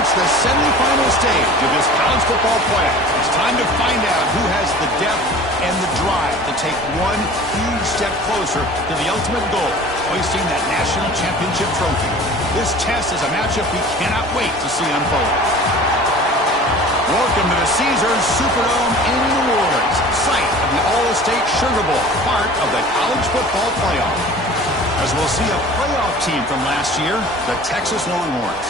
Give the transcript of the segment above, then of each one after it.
reached the semifinal stage of this college football playoff. It's time to find out who has the depth and the drive to take one huge step closer to the ultimate goal, hoisting that national championship trophy. This test is a matchup we cannot wait to see unfold. Welcome to the Caesars Superdome in New Orleans, site of the All-State Sugar Bowl, part of the college football playoff. As we'll see a playoff team from last year, the Texas Longhorns,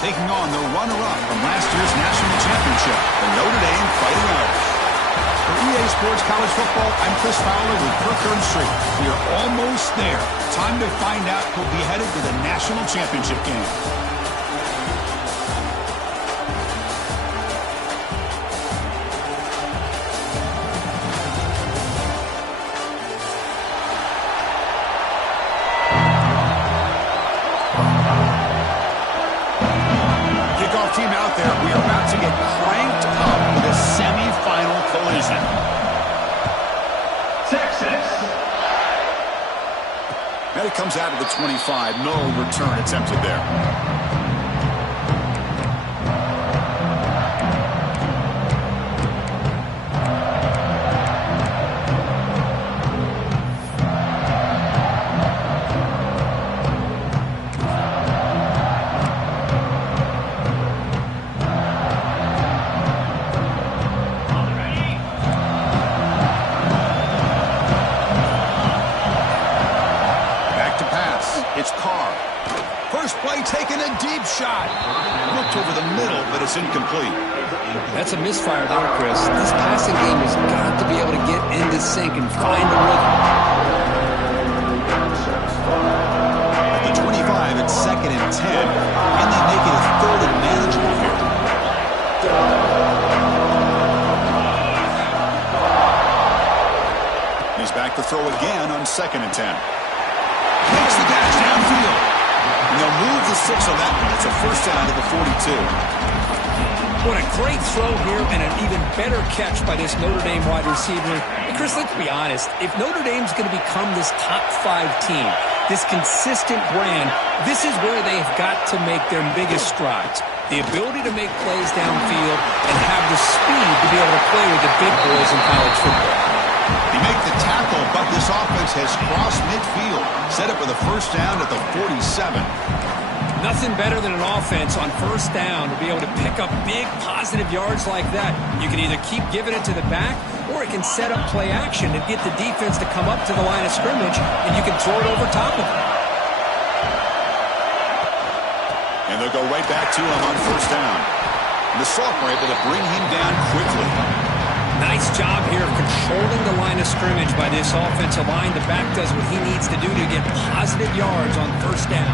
taking on the runner-up from last year's national championship, the Notre Dame Fighting Irish. For EA Sports College Football, I'm Chris Fowler with Kirk Street. We are almost there. Time to find out who'll be headed to the national championship game. Team out there, we are about to get cranked up with a semi-final collision. Texas. And it comes out of the 25. No return attempted there. Taking a deep shot. Looked over the middle, but it's incomplete. That's a misfire there, Chris. This passing game has got to be able to get into sync and find the rhythm. At the 25, it's 2nd and 10. Can they make it a 3rd and manageable here? He's back to throw again on 2nd and 10. Makes the dash downfield. And they'll move the 6 on that one. It's a first down to the 42. What a great throw here and an even better catch by this Notre Dame wide receiver. And Chris, let's be honest. If Notre Dame's going to become this top 5 team, this consistent brand, this is where they have got to make their biggest strides. The ability to make plays downfield and have the speed to be able to play with the big boys in college football. They make the tackle, but this offense has crossed midfield. Set up with a first down at the 47. Nothing better than an offense on first down to be able to pick up big positive yards like that. You can either keep giving it to the back, or it can set up play action and get the defense to come up to the line of scrimmage, and you can throw it over top of them. And they'll go right back to him on first down. And the sophomore able to bring him down quickly. Nice job here of controlling the line of scrimmage by this offensive line. The back does what he needs to do to get positive yards on first down.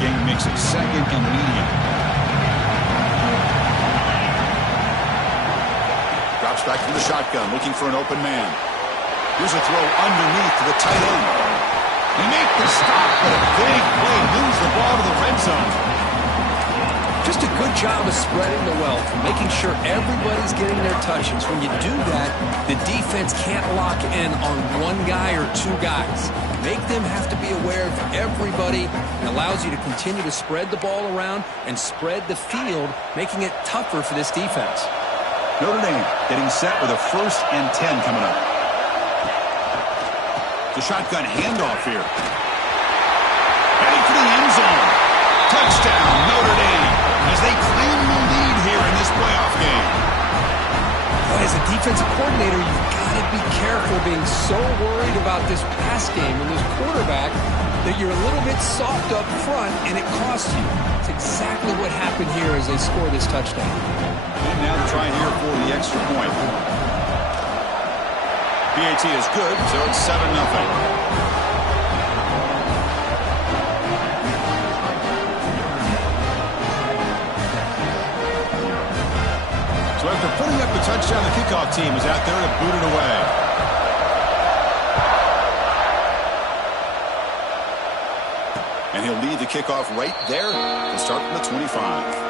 The game makes it 2nd and medium. Drops back to the shotgun, looking for an open man. Here's a throw underneath to the tight end. They make the stop, but a big play moves the ball to the red zone. Just a good job of spreading the wealth, making sure everybody's getting their touches. When you do that, the defense can't lock in on one guy or 2 guys. Make them have to be aware of everybody, and allows you to continue to spread the ball around and spread the field, making it tougher for this defense. Notre Dame getting set with a 1st and 10 coming up. The shotgun handoff here. Heading for the end zone. Touchdown, Notre Dame, as they claim the lead here in this playoff game. But as a defensive coordinator, you've got to be careful being so worried about this pass game and this quarterback that you're a little bit soft up front and it costs you. It's exactly what happened here as they score this touchdown. And now to try here for the extra point. PAT is good, so it's 7-0. So after putting up the touchdown, the kickoff team is out there to boot it away. And he'll lead the kickoff right there to start from the 25.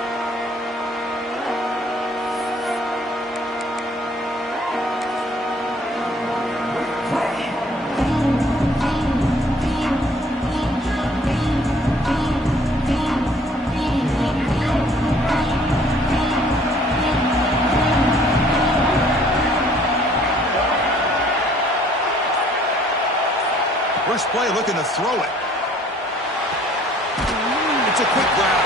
First play looking to throw it. It's a quick grab.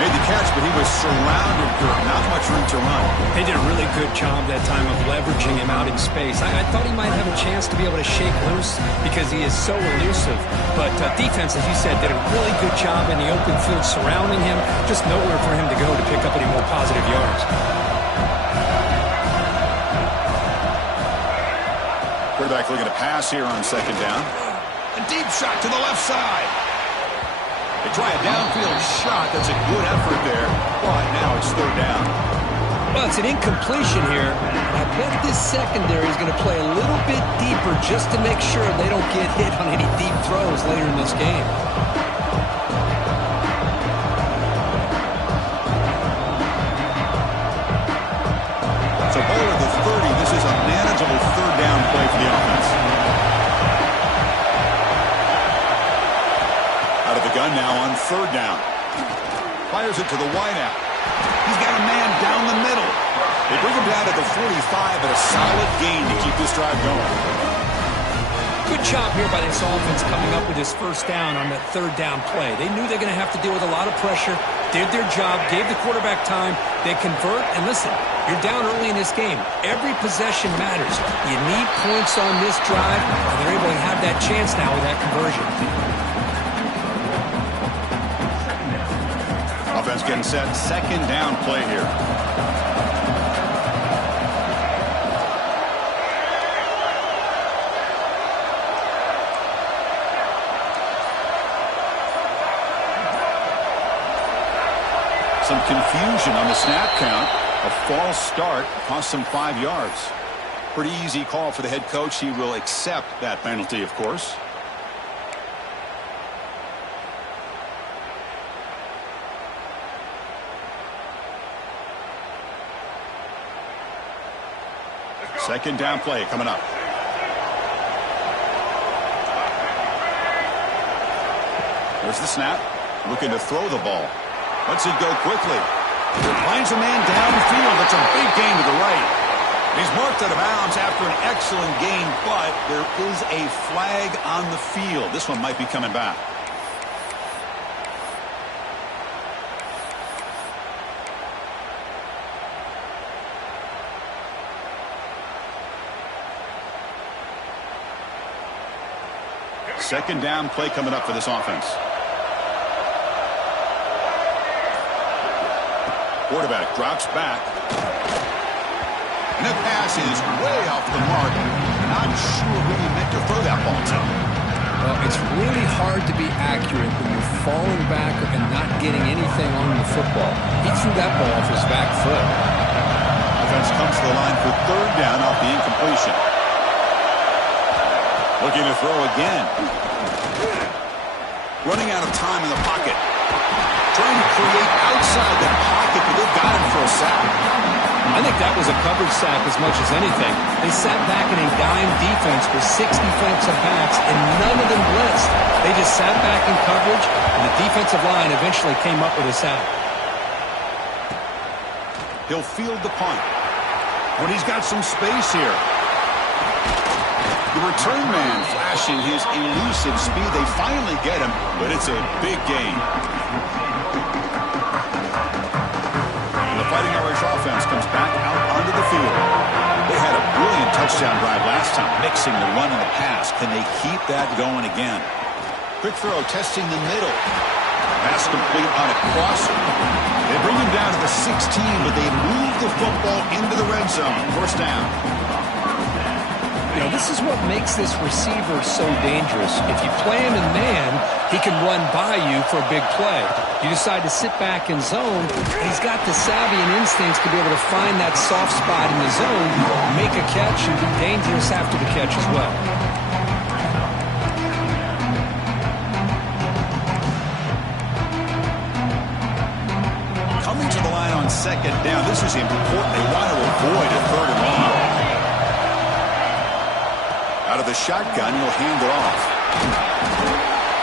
Made the catch, but he was surrounded for not much room to run. They did a really good job that time of leveraging him out in space. I thought he might have a chance to be able to shake loose because he is so elusive. But defense, as you said, did a really good job in the open field surrounding him. Just nowhere for him to go to pick up any more positive yards. Quarterback looking to pass here on second down. A deep shot to the left side. They try a downfield shot. That's a good effort there, but now it's third down. Well, it's an incompletion here. I bet this secondary is going to play a little bit deeper just to make sure they don't get hit on any deep throws later in this game. So ball at the 30. This is a manageable third down play for the offense. Out of the gun now on third down. Fires it to the wideout. He's got a man down the middle. They bring him down to the 45, but a solid gain to keep this drive going. Good job here by this offense coming up with this first down on that third down play. They knew they're going to have to deal with a lot of pressure, did their job, gave the quarterback time. They convert, and listen, you're down early in this game. Every possession matters. You need points on this drive, and they're able to have that chance now with that conversion. Offense getting set. Second down play here. Some confusion on the snap count. A false start cost them 5 yards. Pretty easy call for the head coach. He will accept that penalty, of course. Second down play coming up. There's the snap. Looking to throw the ball. Lets it go quickly. Finds a man downfield. That's a big gain to the right. He's marked out of bounds after an excellent gain, but there is a flag on the field. This one might be coming back. Second down play coming up for this offense. Quarterback drops back. And the pass is way off the mark. Not sure who he meant to throw that ball to. Well, it's really hard to be accurate when you're falling back and not getting anything on the football. He threw that ball off his back foot. Offense comes to the line for third down off the incompletion. Looking to throw again. Running out of time in the pocket. Trying to create outside the pocket, but they've got him for a sack. I think that was a coverage sack as much as anything. They sat back in a dime defense with 6 defensive backs, and none of them blitzed. They just sat back in coverage, and the defensive line eventually came up with a sack. He'll field the punt. When he's got some space here. The return man flashing his elusive speed. They finally get him, but it's a big gain. The Fighting Irish offense comes back out onto the field. They had a brilliant touchdown drive last time, mixing the run and the pass. Can they keep that going again? Quick throw, testing the middle. Pass complete on a crosser. They bring him down to the 16, but they move the football into the red zone. First down. You know, this is what makes this receiver so dangerous. If you play him in man, he can run by you for a big play. You decide to sit back in zone, and he's got the savvy and instincts to be able to find that soft spot in the zone, make a catch, and be dangerous after the catch as well. Coming to the line on second down. This is important. They want to avoid a third and long. Out of the shotgun, he'll hand it off.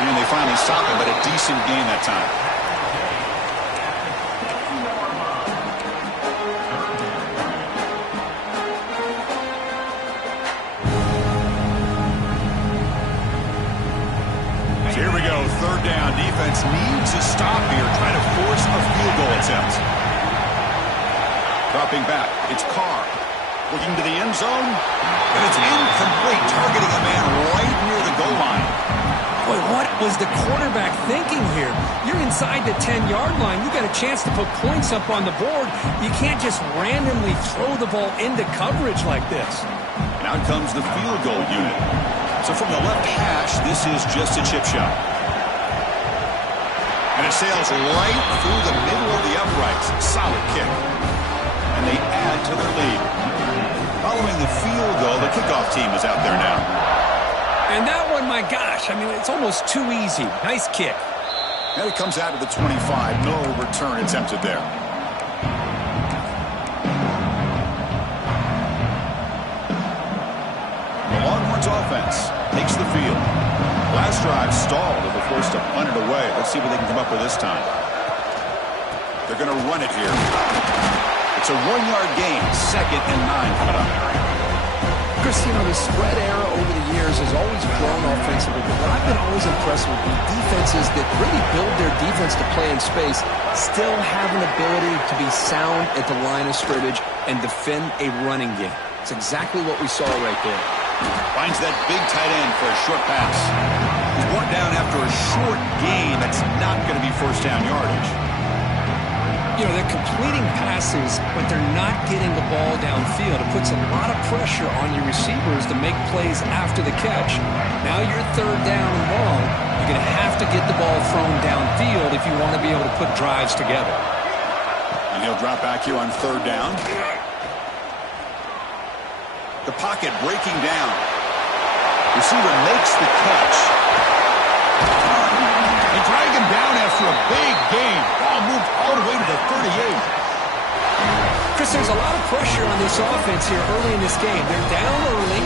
And they finally stop him, but a decent gain that time. Here we go, third down. Defense needs a stop here, trying to force a field goal attempt. Dropping back, it's Carr. Looking to the end zone, and it's incomplete, targeting a man right near the goal line. Boy, what was the quarterback thinking here? You're inside the 10-yard line. You got a chance to put points up on the board. You can't just randomly throw the ball into coverage like this. And out comes the field goal unit. So from the left hash, this is just a chip shot. And it sails right through the middle of the uprights. Solid kick. And they add to their lead. Following the field goal, the kickoff team is out there now. And that one, my gosh, I mean, it's almost too easy. Nice kick. And it comes out of the 25. No return attempted there. The Longhorns offense takes the field. Last drive stalled and were forced to punt it away. Let's see what they can come up with this time. They're going to run it here. It's a 1-yard gain. 2nd and 9 coming up. Chris, you know, the spread era over the years has always grown offensively, but what I've been always impressed with the defenses that really build their defense to play in space still have an ability to be sound at the line of scrimmage and defend a running game. It's exactly what we saw right there. Finds that big tight end for a short pass. He's brought down after a short gain. That's not going to be first down yardage. You know, they're completing passes, but they're not getting the ball downfield. It puts a lot of pressure on your receivers to make plays after the catch. Now you're third down and long. You're going to have to get the ball thrown downfield if you want to be able to put drives together. And he'll drop back here on third down. The pocket breaking down. Receiver makes the catch. They drag him down after a big gain. Ball moved all the way to the 38. Chris, there's a lot of pressure on this offense here early in this game. They're down early,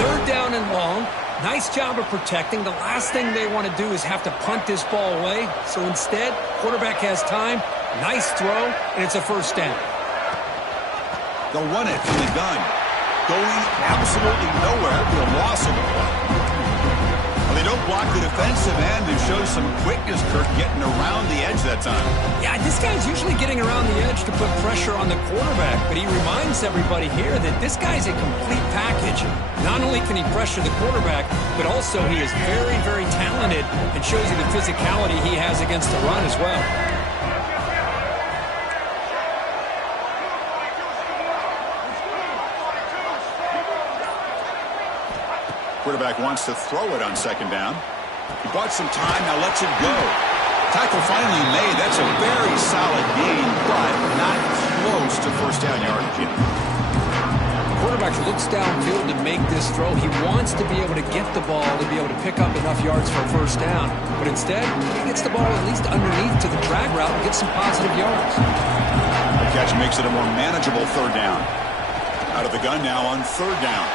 third down and long. Nice job of protecting. The last thing they want to do is have to punt this ball away. So instead, quarterback has time. Nice throw, and it's a first down. They'll run it from the gun. Going absolutely nowhere. That'd be a loss of the play. Well, they don't block the defensive end and show some quickness, Kirk, getting around the edge that time. Yeah, this guy's usually getting around the edge to put pressure on the quarterback, but he reminds everybody here that this guy's a complete package. Not only can he pressure the quarterback, but also he is very, very talented and shows you the physicality he has against the run as well. Quarterback wants to throw it on second down. He bought some time, now lets it go. Tackle finally made. That's a very solid gain, but not close to first down yardage yet. The quarterback looks downfield to make this throw. He wants to be able to get the ball to be able to pick up enough yards for a first down. But instead, he gets the ball at least underneath to the drag route and gets some positive yards. The catch makes it a more manageable third down. Out of the gun now on third down.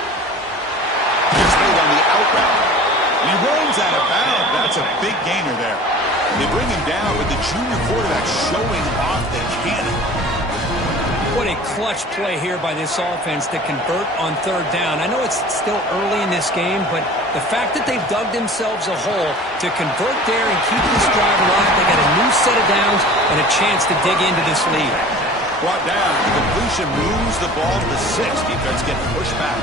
Gets made on the out route. And he runs out of bounds. That's a big gainer there. They bring him down with the junior quarterback showing off the cannon. What a clutch play here by this offense to convert on third down. I know it's still early in this game, but the fact that they've dug themselves a hole to convert there and keep this drive alive, they got a new set of downs and a chance to dig into this lead. Brought down. The completion moves the ball to the 6. Defense getting pushed back.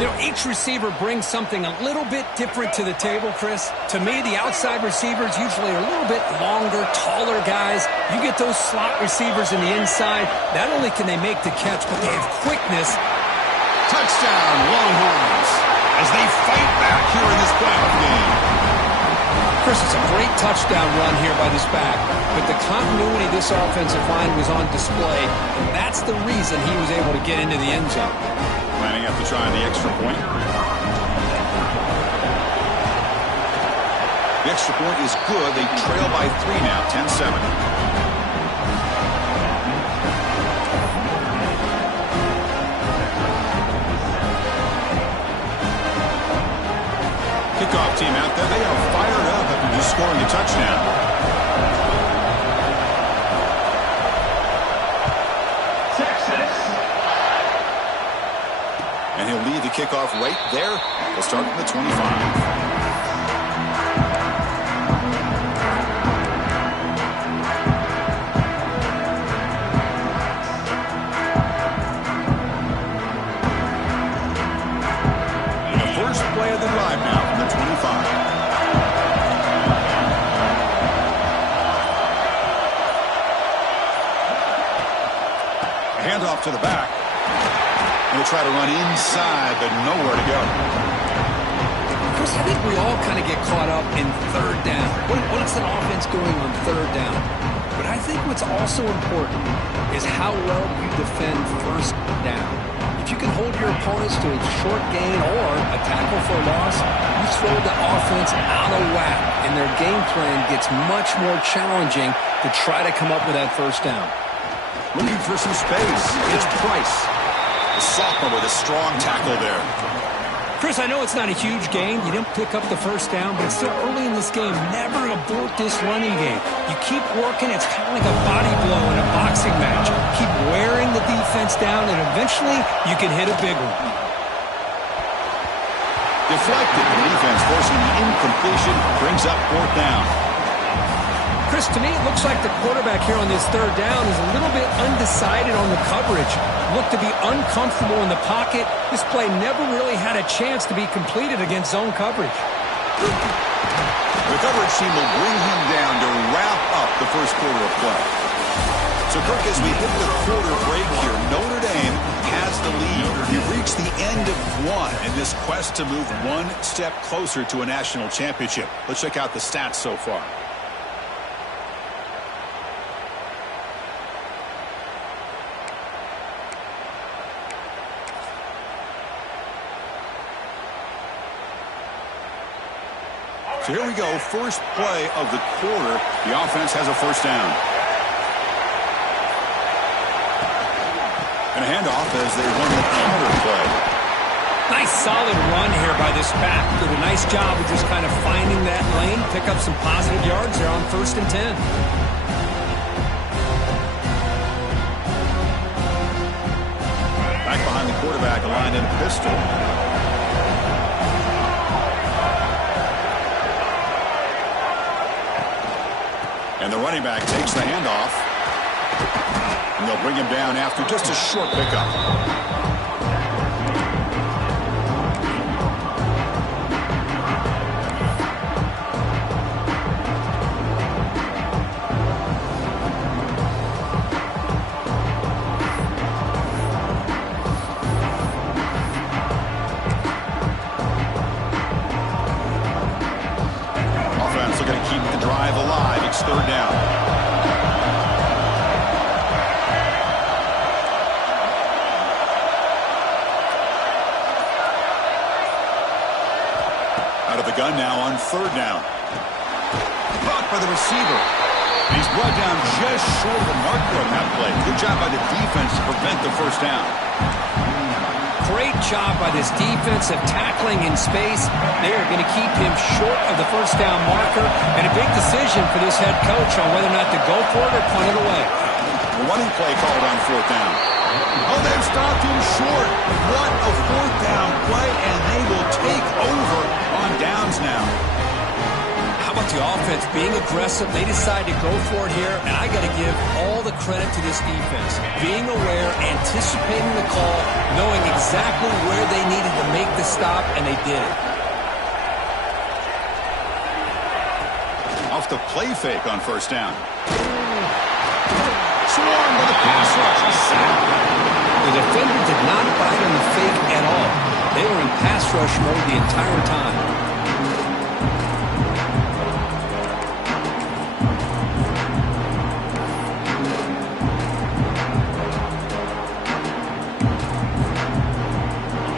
You know, each receiver brings something a little bit different to the table, Chris. To me, the outside receivers usually are a little bit longer, taller guys. You get those slot receivers in the inside. Not only can they make the catch, but they have quickness. Touchdown, Longhorns, as they fight back here in this playoff game. Chris, it's a great touchdown run here by this back, but the continuity of this offensive line was on display, and that's the reason he was able to get into the end zone. Planning after trying the extra point. The extra point is good. They trail by 3 now, 10-7. Kickoff team out there. They are fired up after just scoring a touchdown. And he'll lead the kickoff right there. We'll start from the 25. play of the drive now from the 25. A handoff to the back. He'll try to run inside, but nowhere to go. Chris, I think we all kind of get caught up in third down. What's an offense doing on third down? But I think what's also important is how well you defend first down. If you can hold your opponents to a short gain or a tackle for a loss, you throw the offense out of whack, and their game plan gets much more challenging to try to come up with that first down. Looking for some space. It's Price. The sophomore with a strong tackle there. Chris, I know it's not a huge gain. You didn't pick up the first down, but it's still early in this game. Never abort this running game. You keep working. It's kind of like a body blow in a boxing match. Keep wearing the defense down, and eventually you can hit a big one. Deflected. The defense forcing the incompletion. Brings up fourth down. Chris, to me, it looks like the quarterback here on this third down is a little bit undecided on the coverage. Looked to be uncomfortable in the pocket. This play never really had a chance to be completed against zone coverage. The coverage team will bring him down to wrap up the first quarter of play. So, Kirk, as we hit the quarter break here, Notre Dame has the lead. We've reached the end of one in this quest to move one step closer to a national championship. Let's check out the stats so far. So here we go, first play of the quarter. The offense has a first down. And a handoff as they run the counter play. Nice solid run here by this back. Did a nice job of just kind of finding that lane, pick up some positive yards there on 1st and 10. Back behind the quarterback, aligned in a pistol. And the running back takes the handoff. And they'll bring him down after just a short pickup. Offense looking to keep the drive alive. It's third down. Out of the gun now on third down. Blocked by the receiver. And he's brought down just short of the marker on that play. Good job by the defense to prevent the first down. Great job by this defensive tackling in space. They are going to keep him short of the first down marker, and a big decision for this head coach on whether or not to go for it or punt it away. The running play called on fourth down. Oh, they've stopped him short. What a fourth down play, and they will take over on downs now. How about the offense being aggressive? They decide to go for it here, and I got to give all the credit to this defense. Being aware, anticipating the call, knowing exactly where they needed to make the stop, and they did it. Off the play fake on first down. Swarmed by the pass rush. A sack. The defender did not bite on the fake at all. They were in pass rush mode the entire time.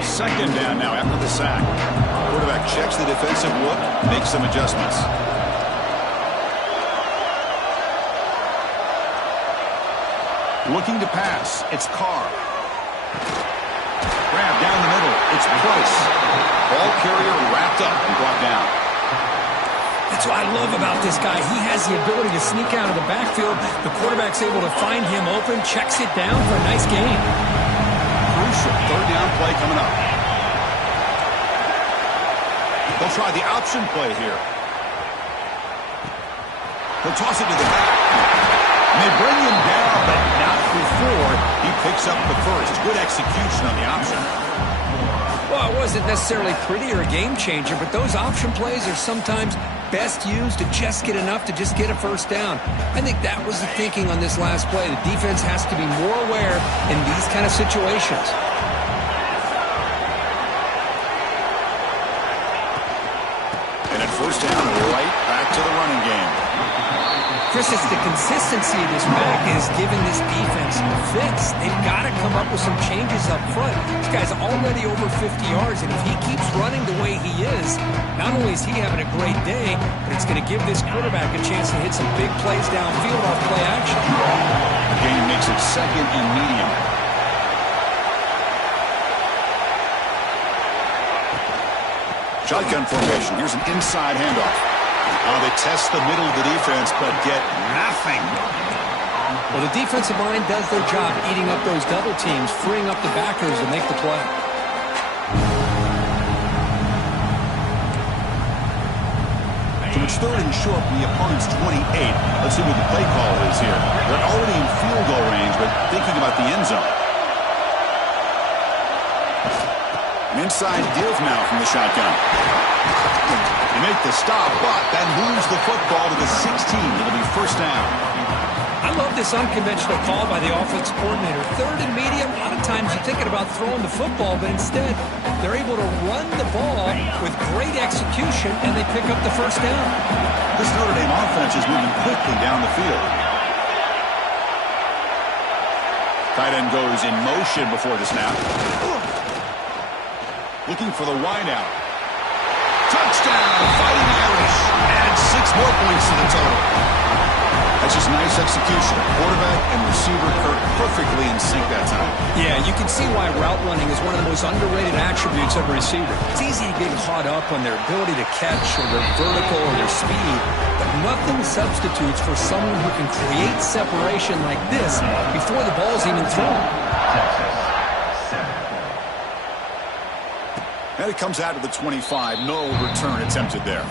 Second down now after the sack. Quarterback checks the defensive look, makes some adjustments. Looking to pass. It's Carr. Grab down the middle. It's Price. Ball carrier wrapped up and brought down. That's what I love about this guy. He has the ability to sneak out of the backfield. The quarterback's able to find him open, checks it down for a nice gain. Crucial third down play coming up. They'll try the option play here. They'll toss it to the back. And they bring him down, but not before he picks up the first. Good execution on the option. Well, wasn't necessarily pretty or a game changer, but those option plays are sometimes best used to just get enough to just get a first down. I think that was the thinking on this last play. The defense has to be more aware in these kind of situations. And at first down, right back to the running game. Chris, it's the consistency of this back is giving this defense fits. They've got to come up with some changes up front. This guy's already over 50 yards, and if he keeps running the way he is, not only is he having a great day, but it's going to give this quarterback a chance to hit some big plays downfield off play action. The game makes it second and medium. Shotgun formation. Here's an inside handoff. They test the middle of the defense, but get nothing. Well, the defensive line does their job eating up those double teams, freeing up the backers to make the play. So it's third and short from the opponent's 28. Let's see what the play call is here. They're already in field goal range, but thinking about the end zone. An inside give now from the shotgun. They make the stop, but that moves the football to the 16. It'll be first down. I love this unconventional call by the offensive coordinator. Third and medium, a lot of times you're thinking about throwing the football, but instead they're able to run the ball with great execution, and they pick up the first down. This Notre Dame offense is moving quickly down the field. Tight end goes in motion before the snap. Looking for the wideout. Touchdown, Fighting Irish. Add 6 more points to the total. That's just nice execution. Quarterback and receiver are perfectly in sync that time. Yeah, you can see why route running is one of the most underrated attributes of a receiver. It's easy to get caught up on their ability to catch or their vertical or their speed, but nothing substitutes for someone who can create separation like this before the ball's even thrown. And it comes out to the 25. No return attempted there.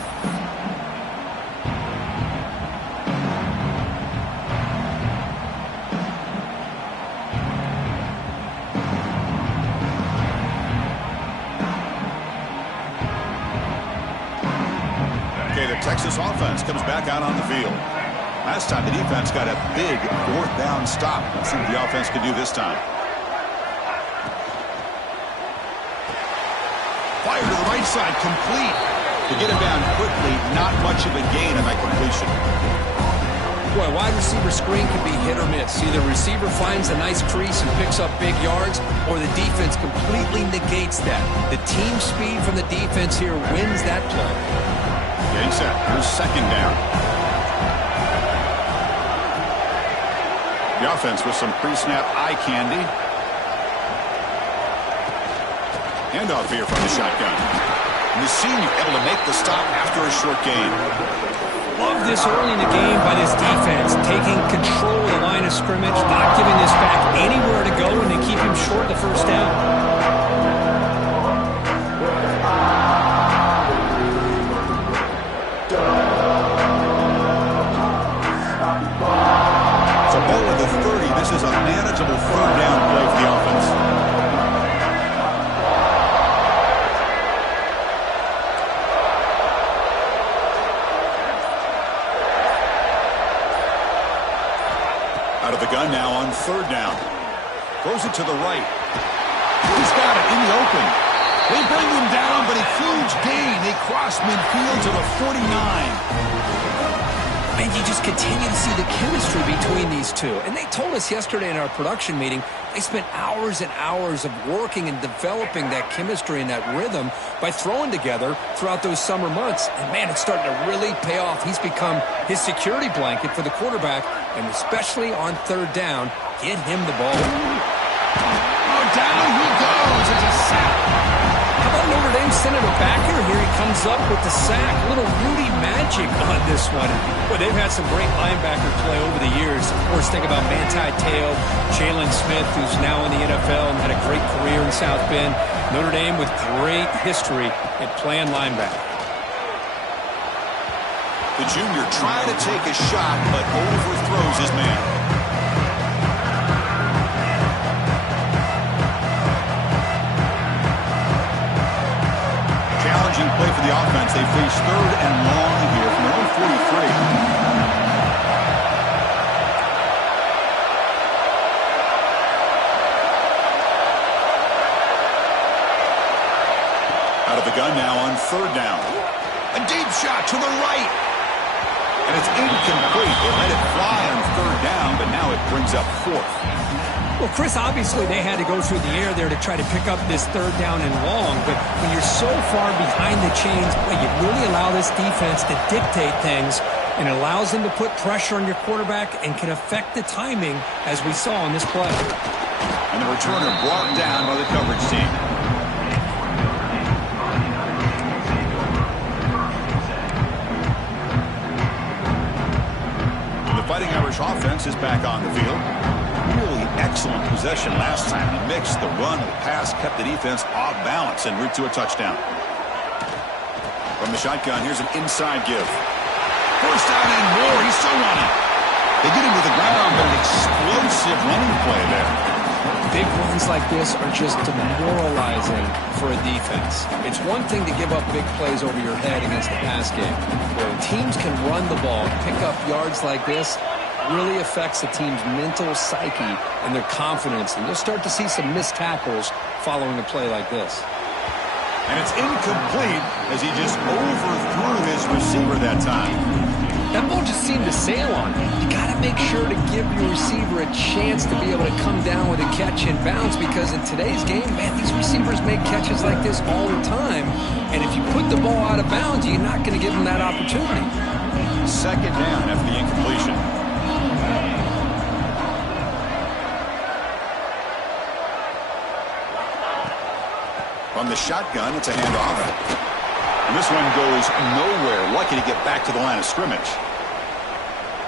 Okay, the Texas offense comes back out on the field. Last time the defense got a big 4th down stop. Let's see what the offense can do this time. Fire to the right side, complete. To get him down quickly, not much of a gain on that completion. Boy, wide receiver screen can be hit or miss. Either receiver finds a nice crease and picks up big yards, or the defense completely negates that. The team speed from the defense here wins that play. Getting set. Here's second down. The offense with some pre-snap eye candy. Handoff here from the shotgun. And the senior able to make the stop after a short gain. Love this early in the game by this defense, taking control of the line of scrimmage, not giving this back anywhere to go, and they keep him short the first down. So ball with the 30. This is a manageable 3rd down play for the offense. Out of the gun now on 3rd down. Throws it to the right. He's got it in the open. They bring him down, but a huge gain. They cross midfield to the 49. And you just continue to see the chemistry between these two. And they told us yesterday in our production meeting, they spent hours and hours of working and developing that chemistry and that rhythm by throwing together throughout those summer months. And, man, it's starting to really pay off. He's become his security blanket for the quarterback, and especially on 3rd down, get him the ball. Oh, down he goes. It's a sack. How about Notre Dame sending a backer? Here he comes up with the sack. A little Rudy magic on this one. Well, they've had some great linebacker play over the years. Of course, think about Manti Te'o, Jalen Smith, who's now in the NFL and had a great career in South Bend. Notre Dame with great history at playing linebacker. The junior trying to take a shot, but overthrows his man. for the offense. They face 3rd and long here from their own 43. Out of the gun now on 3rd down. A deep shot to the right. And it's incomplete. They let it fly on 3rd down, but now it brings up 4th. Well, Chris, obviously they had to go through the air there to try to pick up this 3rd down and long, but when you're so far behind the chains, you really allow this defense to dictate things, and it allows them to put pressure on your quarterback and can affect the timing, as we saw in this play. And the returner brought down by the coverage team. The Fighting Irish offense is back on the field. Really excellent possession last time. The mix, the run, the pass kept the defense off balance en route to a touchdown. From the shotgun, here's an inside give. 1st down and more. He's still running. They get him to the ground, but an explosive running play there. Big runs like this are just demoralizing for a defense. It's one thing to give up big plays over your head against the pass game. When teams can run the ball, pick up yards like this, really affects the team's mental psyche and their confidence. And you'll start to see some missed tackles following a play like this. And it's incomplete as he just overthrew his receiver that time. That ball just seemed to sail on him. You got to make sure to give your receiver a chance to be able to come down with a catch and bounce, because in today's game, man, these receivers make catches like this all the time. And if you put the ball out of bounds, you're not going to give them that opportunity. 2nd down after the incompletion. From the shotgun, it's a handoff. And this one goes nowhere. Lucky to get back to the line of scrimmage.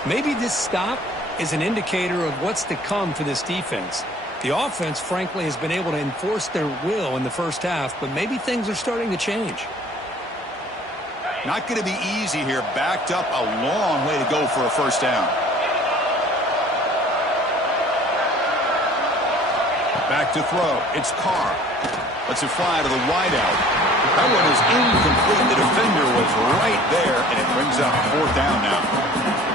Maybe this stop is an indicator of what's to come for this defense. The offense, frankly, has been able to enforce their will in the first half, but maybe things are starting to change. Not going to be easy here. Backed up a long way to go for a 1st down. Back to throw. It's Carr. Lets it fly to the wideout. That one is incomplete. The defender was right there, and it brings up 4th down now.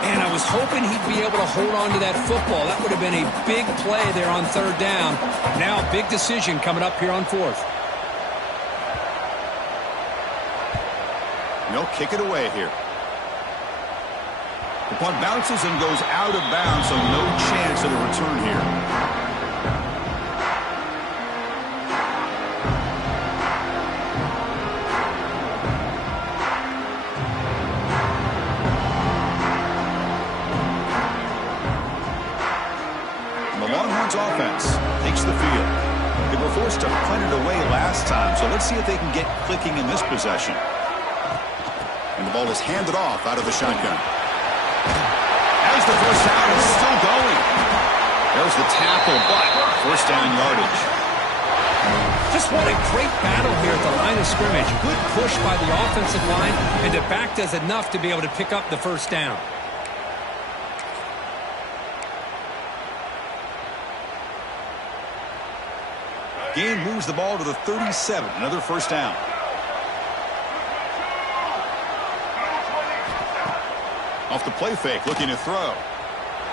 And I was hoping he'd be able to hold on to that football. That would have been a big play there on 3rd down. Now, big decision coming up here on 4th. They'll kick it away here. The punt bounces and goes out of bounds, so no chance of a return here. Offense takes the field. They were forced to punt it away last time, so let's see if they can get clicking in this possession. And the ball is handed off out of the shotgun. As the 1st down is still going. There's the tackle, but 1st down yardage. Just what a great battle here at the line of scrimmage. Good push by the offensive line, and the back does enough to be able to pick up the 1st down. Gain moves the ball to the 37. Another 1st down. Off the play fake, looking to throw.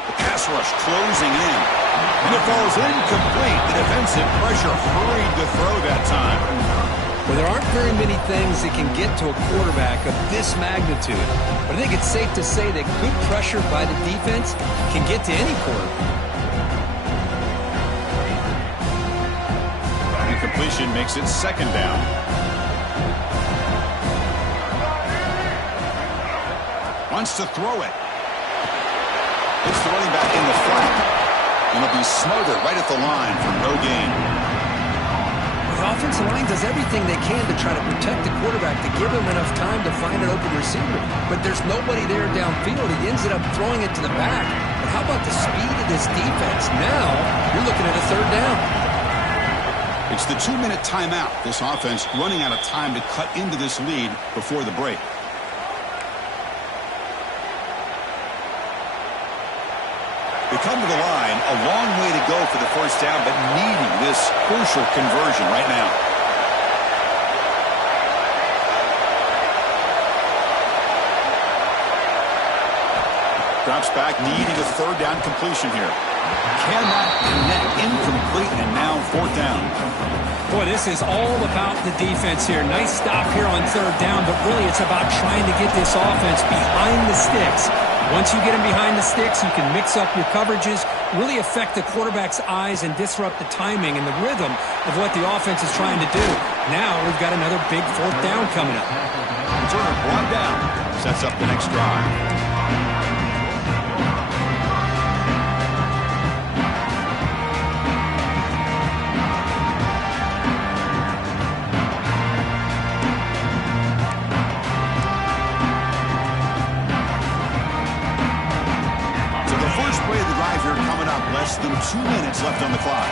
The pass rush closing in. And it falls incomplete. The defensive pressure hurried to throw that time. Well, there aren't very many things that can get to a quarterback of this magnitude. But I think it's safe to say that good pressure by the defense can get to any quarterback. Completion makes it 2nd down. Wants to throw it. It's the running back in the flat. And he'll be smothered right at the line for no gain. The offensive line does everything they can to try to protect the quarterback, to give him enough time to find an open receiver. But there's nobody there downfield. He ends up throwing it to the back. But how about the speed of this defense? Now you're looking at a 3rd down. It's the 2-minute timeout. This offense running out of time to cut into this lead before the break. They come to the line, a long way to go for the 1st down, but needing this crucial conversion right now. Drops back, needing a third down completion here. Cannot connect, incomplete, and now fourth down. Boy, this is all about the defense here. Nice stop here on third down, but really it's about trying to get this offense behind the sticks. Once you get them behind the sticks, you can mix up your coverages, really affect the quarterback's eyes and disrupt the timing and the rhythm of what the offense is trying to do. Now we've got another big fourth down coming up. Returner brought down. Sets up the next drive. Less than 2 minutes left on the clock.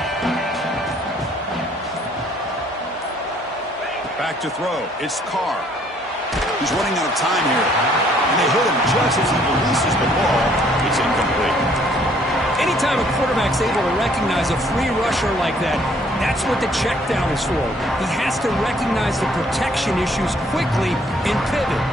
Back to throw. It's Carr. He's running out of time here. And they hit him just as he releases the ball. It's incomplete. Anytime a quarterback's able to recognize a free rusher like that, that's what the check down is for. He has to recognize the protection issues quickly and pivot.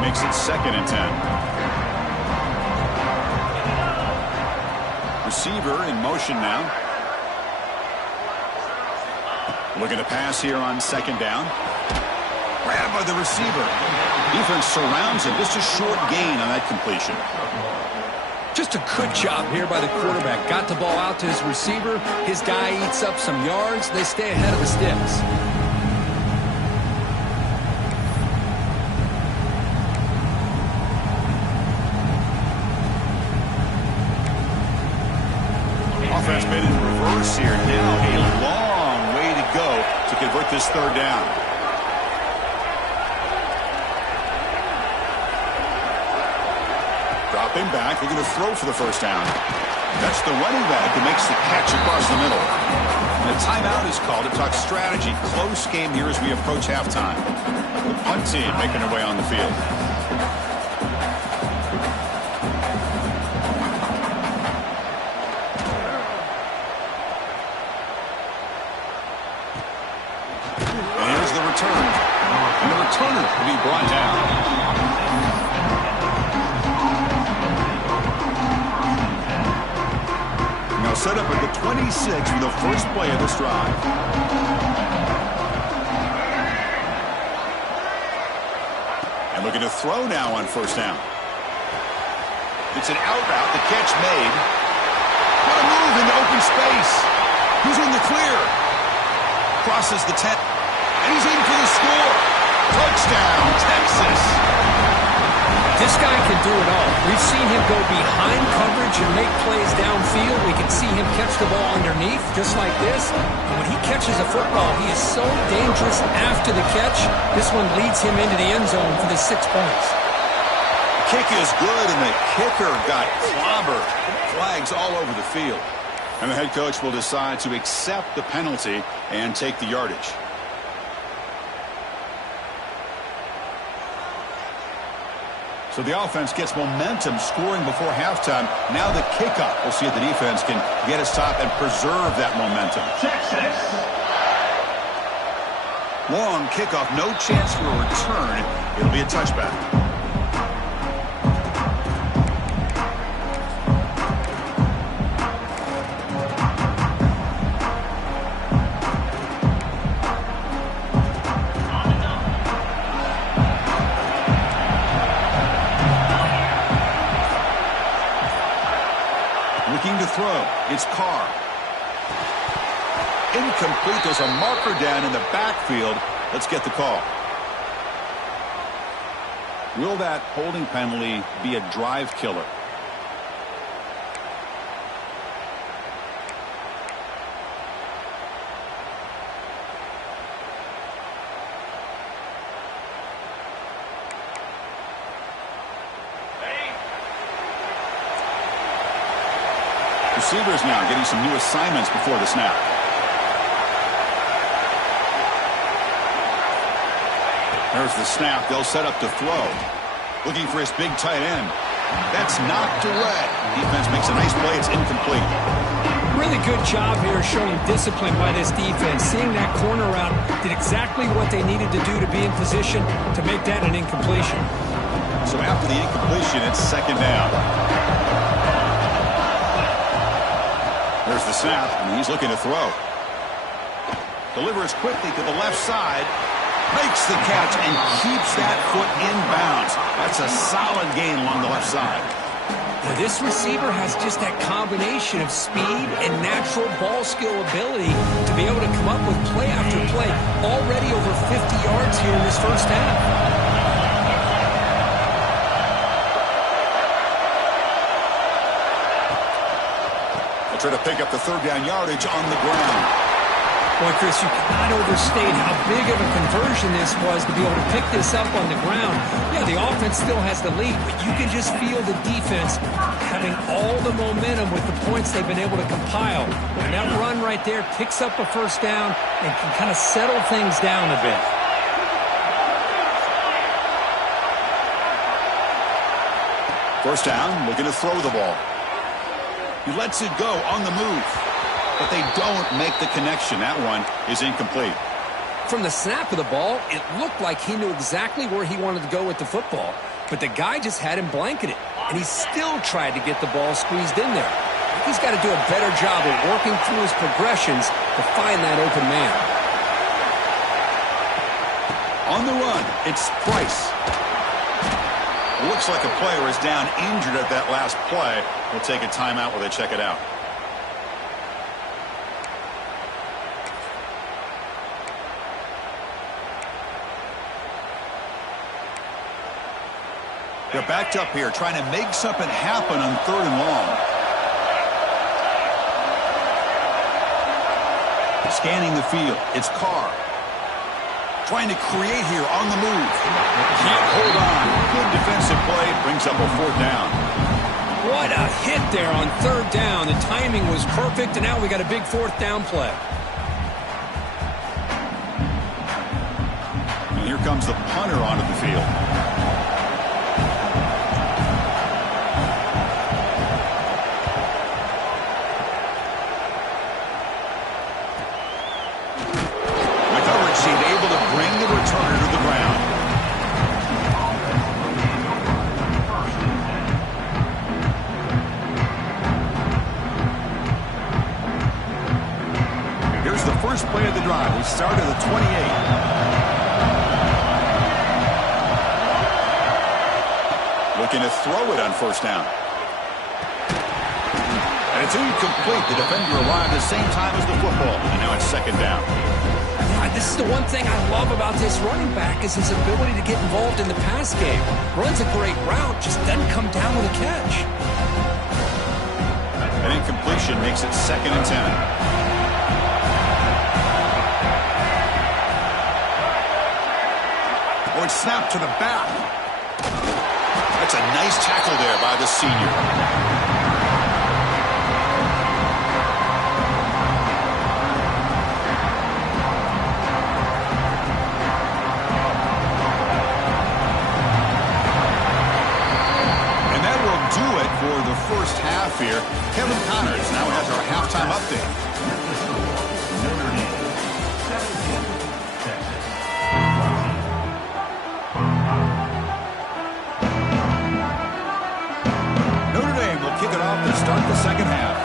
Makes it 2nd and 10. Receiver in motion now. Looking to pass here on 2nd down. Grabbed by the receiver. Defense surrounds him. Just a short gain on that completion. Just a good job here by the quarterback. Got the ball out to his receiver. His guy eats up some yards. They stay ahead of the sticks. Offense made in reverse here. Now a long way to go to convert this third down. Dropping back, looking to throw for the first down. That's the running back who makes the catch across the middle. And a timeout is called to talk strategy. Close game here as we approach halftime. The punt team making their way on the field. Returner to be brought down. Now set up at the 26 for the first play of this drive. And looking to throw now on first down. It's an out route. The catch made. What a move into open space. Who's in the clear? Crosses the 10. And he's in for the score. Touchdown, Texas. This guy can do it all. We've seen him go behind coverage and make plays downfield. We can see him catch the ball underneath, just like this. And when he catches a football, he is so dangerous after the catch. This one leads him into the end zone for the 6 points. The kick is good, and the kicker got clobbered. Flags all over the field. And the head coach will decide to accept the penalty and take the yardage. So the offense gets momentum scoring before halftime. Now the kickoff. We'll see if the defense can get a stop and preserve that momentum. Texas. Long kickoff. No chance for a return. It'll be a touchback. Looking to throw. It's Carr. Incomplete. There's a marker down in the backfield. Let's get the call. Will that holding penalty be a drive killer? Receivers now getting some new assignments before the snap. There's the snap. They'll set up to throw. Looking for his big tight end. That's knocked away. Defense makes a nice play. It's incomplete. Really good job here showing discipline by this defense. Seeing that corner route, did exactly what they needed to do to be in position to make that an incompletion. So after the incompletion, it's second down. There's the snap, and he's looking to throw. Delivers quickly to the left side. Makes the catch and keeps that foot in bounds. That's a solid gain along the left side. Now, this receiver has just that combination of speed and natural ball skill ability to be able to come up with play after play. Already over 50 yards here in this first half. They'll try to pick up the third down yardage on the ground. Boy, Chris, you cannot overstate how big of a conversion this was to be able to pick this up on the ground. Yeah, the offense still has the lead, but you can just feel the defense having all the momentum with the points they've been able to compile. And that run right there picks up a first down and can kind of settle things down a bit. First down, looking to throw the ball. He lets it go on the move. But they don't make the connection. That one is incomplete. From the snap of the ball, it looked like he knew exactly where he wanted to go with the football. But the guy just had him blanketed. And he still tried to get the ball squeezed in there. He's got to do a better job of working through his progressions to find that open man. On the run, it's Price. Looks like a player is down injured at that last play. We'll take a timeout while they check it out. They're backed up here, trying to make something happen on third and long. Scanning the field, it's Carr. Trying to create here on the move. Can't hold on. Good defensive play, brings up a fourth down. What a hit there on third down. The timing was perfect, and now we got a big fourth down play. And here comes the punter onto the field. Play of the drive. We start at the 28. Looking to throw it on first down. And it's incomplete. The defender arrived at the same time as the football. And now it's second down. This is the one thing I love about this running back is his ability to get involved in the pass game. Runs a great route, just doesn't come down with a catch. An incompletion makes it 2nd and 10. Or it's snapped to the back. That's a nice tackle there by the senior. And that will do it for the first half here. Kevin Connors now has our halftime update. Kick it off to start the second half.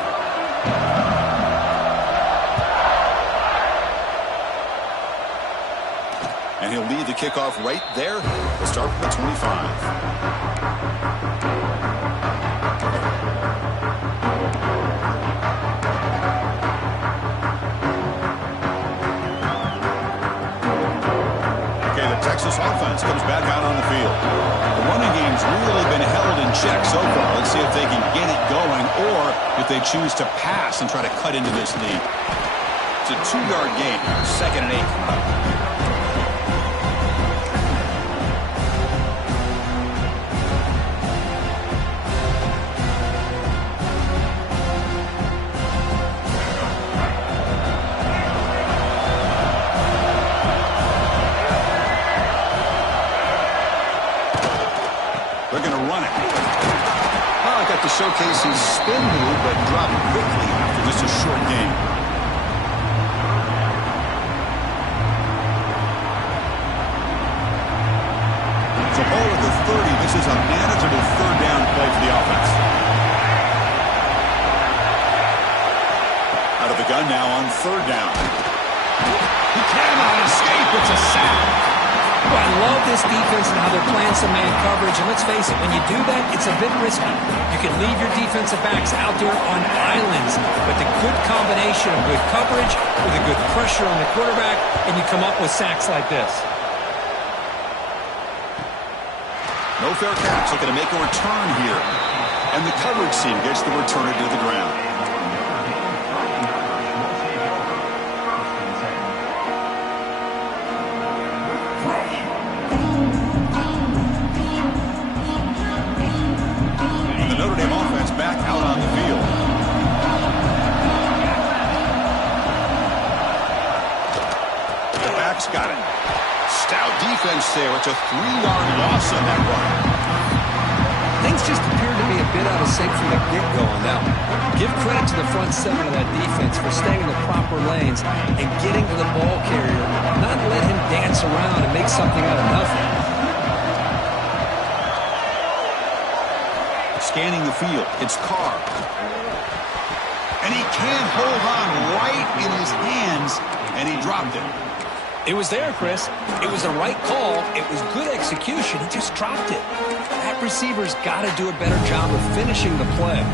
And he'll lead the kickoff right there. We'll start from the 25. Texas offense comes back out on the field. The running game's really been held in check so far. Let's see if they can get it going or if they choose to pass and try to cut into this lead. It's a 2-yard gain. 2nd and 8 coming up. They're going to run it. got to showcase his spin move, but dropped quickly after just a short game. So ball at the 30. This is a manageable third down play for the offense. Out of the gun now on third down. He cannot escape. It's a sack. Well, I love this defense and how they're playing some man coverage. And let's face it, when you do that, it's a bit risky. You can leave your defensive backs out there on islands, but the good combination of good coverage with a good pressure on the quarterback, and you come up with sacks like this. No fair catch, looking to make a return here. And the coverage team gets the returner to the ground. The Notre Dame offense back out on the field. The back's got it. Stout defense there. It's a 3-yard loss on that run. Things just appeared to be a bit out of sync from the get-go on that one. Give credit to the front seven of that defense for staying in the proper lanes and getting to the ball carrier, not let him dance around and make something out of nothing. Scanning the field. It's Carr. And he can't hold on right in his hands, and he dropped it. It was there, Chris. It was the right call. It was good execution. He just dropped it. That receiver's got to do a better job of finishing the play.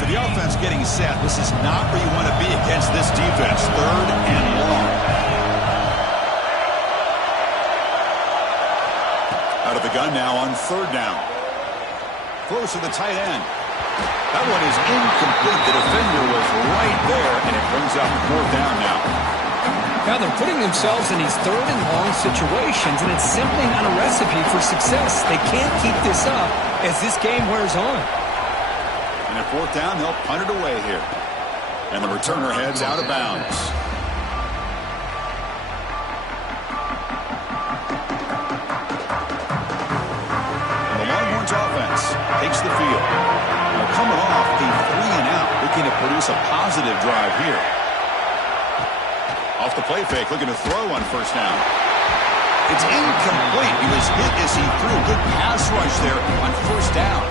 So the offense getting set. This is not where you want to be against this defense. Third and long. Out of the gun now on third down. Close to the tight end. That one is incomplete. The defender was right there, and it brings up fourth down now. Now they're putting themselves in these third and long situations, and it's simply not a recipe for success. They can't keep this up as this game wears on. And at fourth down, they'll punt it away here. And the returner heads out of bounds. And the Longhorns offense takes the field. Coming off a 3-and-out, looking to produce a positive drive here. Off the play fake, looking to throw on first down. It's incomplete. He was hit as he threw. Good pass rush there on first down.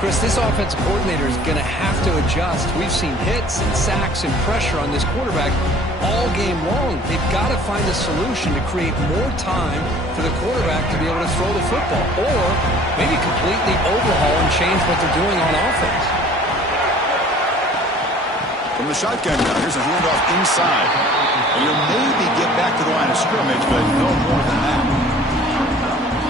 Chris, this offensive coordinator is going to have to adjust. We've seen hits and sacks and pressure on this quarterback all game long. They've got to find a solution to create more time for the quarterback to be able to throw the football, or maybe completely overhaul and change what they're doing on offense. From the shotgun now, here's a handoff inside. And you'll maybe get back to the line of scrimmage, but no more than that.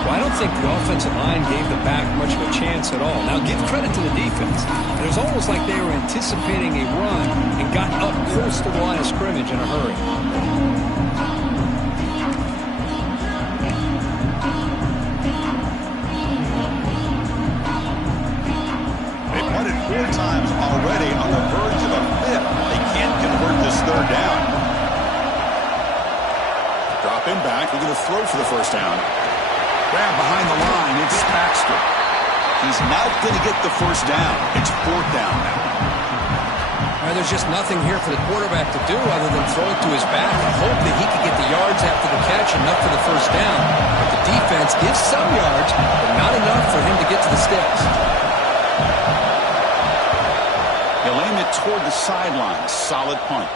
Well, I don't think the offensive line gave the back much of a chance at all. Now, give credit to the defense. It was almost like they were anticipating a run and got up close to the line of scrimmage in a hurry. They punted 4 times already on the verge of a fifth. They can't convert this third down. Drop in back. We're going to throw for the first down. Grab behind the line. It's Baxter. He's not going to get the first down. It's fourth down now. Well, there's just nothing here for the quarterback to do other than throw it to his back and hope that he could get the yards after the catch enough for the first down. But the defense gives some yards, but not enough for him to get to the sticks. He'll aim it toward the sideline. Solid punt.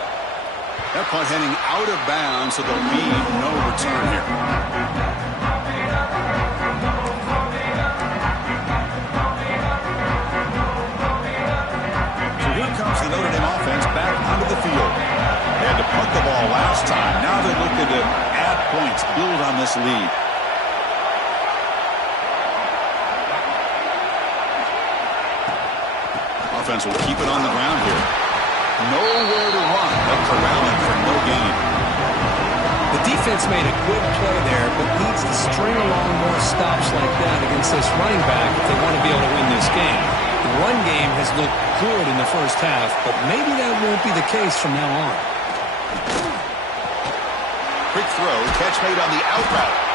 That punt heading out of bounds, so there'll be no return here. So here comes the Notre Dame offense back onto the field. They had to punt the ball last time. Now they're looking to add points, build on this lead. Offense will keep it on the ground here. Nowhere to run, but corralling for no gain. The defense made a good play there, but needs to string along more stops like that against this running back if they want to be able to win this game. The run game has looked good in the first half, but maybe that won't be the case from now on. Quick throw, catch made on the out route.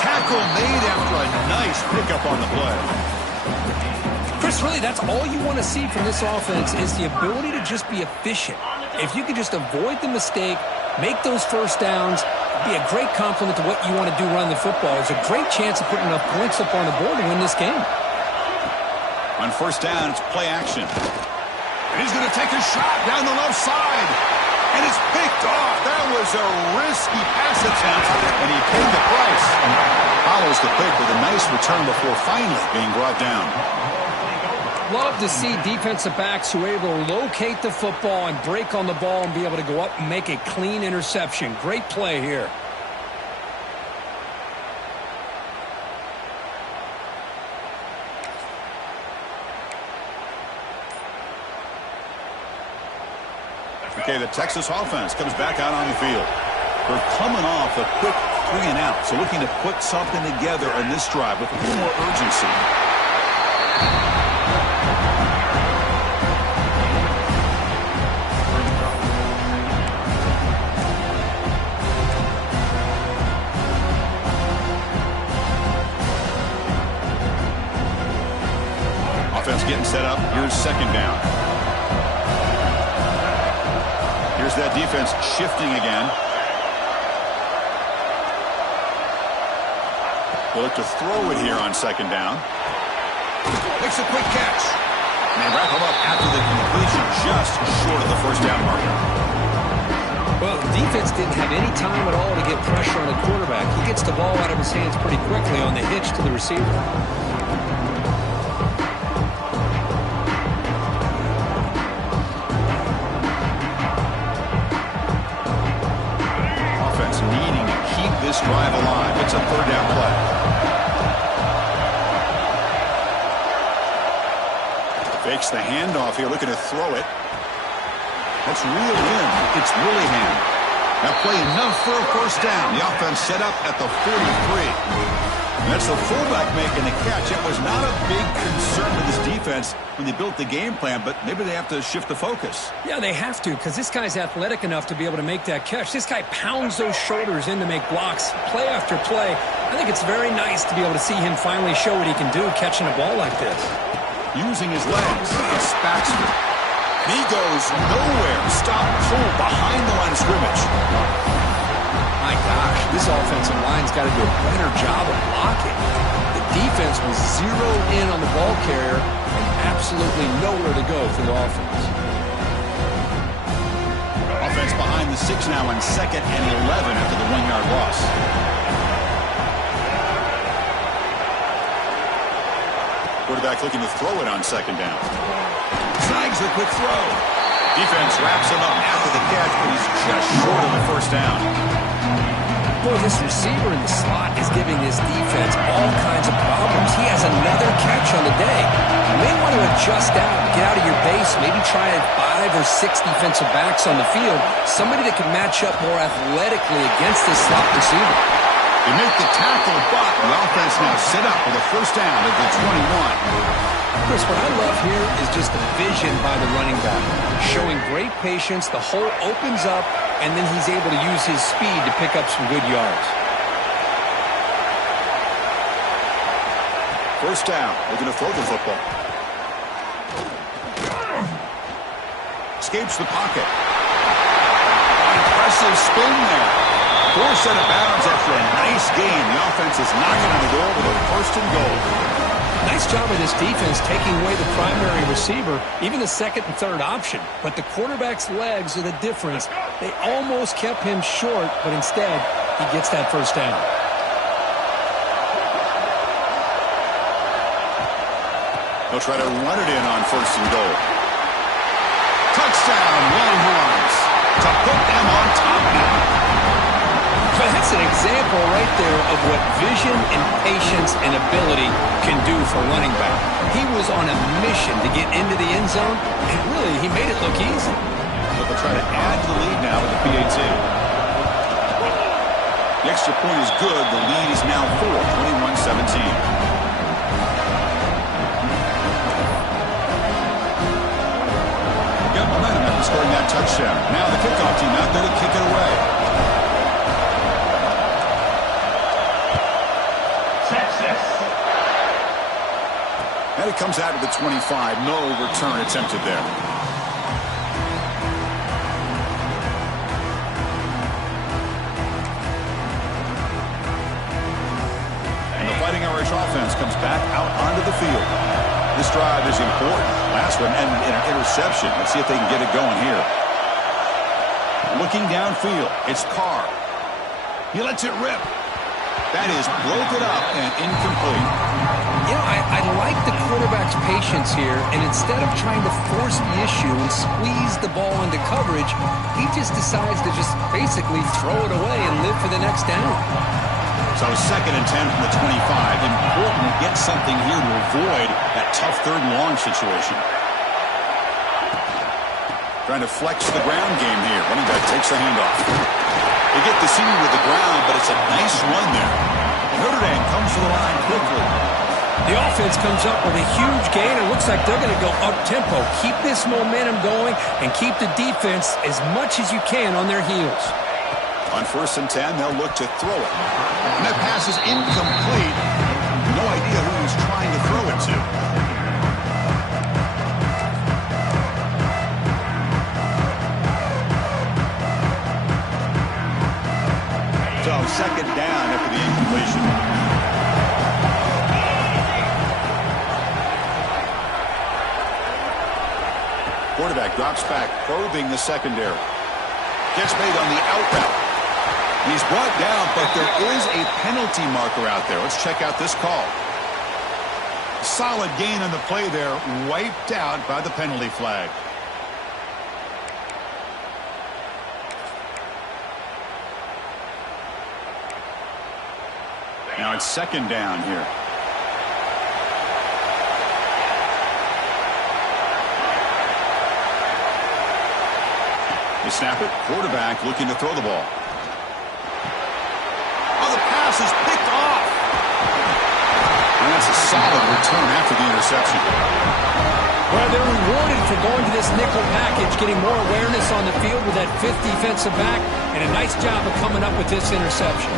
Tackle made after a nice pickup on the play. Chris, really, that's all you want to see from this offense is the ability to just be efficient. If you could just avoid the mistake, make those first downs, be a great compliment to what you want to do running the football. It's a great chance of putting enough points up on the board to win this game. On first down, it's play action. And he's going to take a shot down the left side. And it's picked off. That was a risky pass attempt, and he paid the price. And follows the pick with a nice return before finally being brought down. Love to see defensive backs who are able to locate the football and break on the ball and be able to go up and make a clean interception. Great play here. Okay, the Texas offense comes back out on the field. They're coming off a quick 3-and-out, so looking to put something together in this drive with a little more urgency. Offense getting set up. Here's second down. Here's that defense shifting again. They'll look to throw it here on second down. Makes a quick catch. And they wrap him up after the completion, just short of the first down marker. Well, the defense didn't have any time at all to get pressure on the quarterback. He gets the ball out of his hands pretty quickly on the hitch to the receiver. Needing to keep this drive alive. It's a third down play. Fakes the handoff here, looking to throw it. That's reeled in. It's Willingham. Now play enough for a first down. The offense set up at the 43. And that's the fullback making the catch. It was not a big concern to this defense when they built the game plan, but maybe they have to shift the focus. Yeah, they have to, because this guy's athletic enough to be able to make that catch. This guy pounds those shoulders in to make blocks play after play. I think it's very nice to be able to see him finally show what he can do catching a ball like this. Using his legs, it's Baxter. He goes nowhere. Stop, pull behind the line of scrimmage. My gosh, this offensive line's got to do a better job of blocking. The defense was zeroed in on the ball carrier and absolutely nowhere to go for the offense. Offense behind the 6 now on 2nd and 11 after the 1-yard loss. Quarterback looking to throw it on second down. Snags the quick throw. Defense wraps him up after the catch, but he's just short of the first down. Boy, this receiver in the slot is giving this defense all kinds of problems. He has another catch on the day. You may want to adjust out, get out of your base, maybe try 5 or 6 defensive backs on the field, somebody that can match up more athletically against this slot receiver. They make the tackle, but the offense now set up with a first down at the 21. Chris, what I love here is just the vision by the running back. Showing great patience, the hole opens up, and then he's able to use his speed to pick up some good yards. First down, they're going to throw the football. Escapes the pocket. Impressive spin there. Forced out of bounds after a nice game. The offense is knocking on the door with a first and goal. Nice job of this defense taking away the primary receiver, even the second and third option. But the quarterback's legs are the difference. They almost kept him short, but instead, he gets that first down. They'll try to run it in on first and goal. Touchdown, Longhorns, to put them on top now. But that's an example right there of what vision and patience and ability can do for a running back. He was on a mission to get into the end zone, and really, he made it look easy. But they'll try to add to the lead now with the PAT. The extra point is good. The lead is now 4, 21-17. Got momentum after scoring that touchdown. Now the kickoff team out there to kick it away. comes out of the 25. No return attempted there. And the Fighting Irish offense comes back out onto the field. This drive is important. Last one ended in an interception. Let's see if they can get it going here. Looking downfield, it's Carr. He lets it rip. That is broken up and incomplete. You know, I like the quarterback's patience here, and instead of trying to force the issue and squeeze the ball into coverage, he just decides to just basically throw it away and live for the next down. So 2nd and 10 from the 25. Important to get something here to avoid that tough 3rd and long situation. Trying to flex the ground game here. Running back takes the handoff. They get the senior with the ground, but it's a nice run there. Notre Dame comes to the line quickly. The offense comes up with a huge gain. It looks like they're going to go up-tempo. Keep this momentum going and keep the defense as much as you can on their heels. On 1st and 10, they'll look to throw it. And that pass is incomplete. No idea who he's trying to throw it to. So 2nd down after the incompletion. Quarterback drops back, probing the secondary. Gets made on the out route. He's brought down, but there is a penalty marker out there. Let's check out this call. Solid gain on the play there, wiped out by the penalty flag. Now it's 2nd down here. They snap it. Quarterback looking to throw the ball. Oh, the pass is picked off. And that's a solid return after the interception. Well, they're rewarded for going to this nickel package, getting more awareness on the field with that 5th defensive back, and a nice job of coming up with this interception.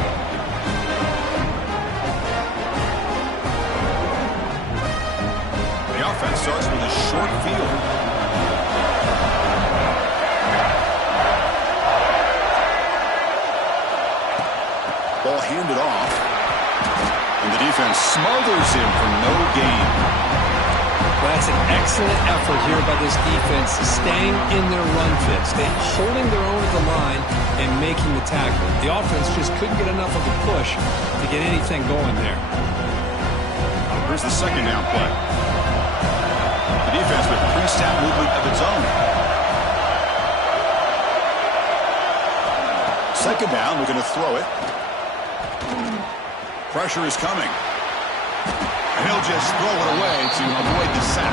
The offense starts with a short field. Ball handed off. And the defense smothers him for no gain. Well, that's an excellent effort here by this defense, staying in their run fits. They're holding their own at the line and making the tackle. The offense just couldn't get enough of a push to get anything going there. Here's the 2nd down play. The defense with pre-snap movement of its own. 2nd down, we're going to throw it. Pressure is coming. And he'll just throw it away to avoid the sack.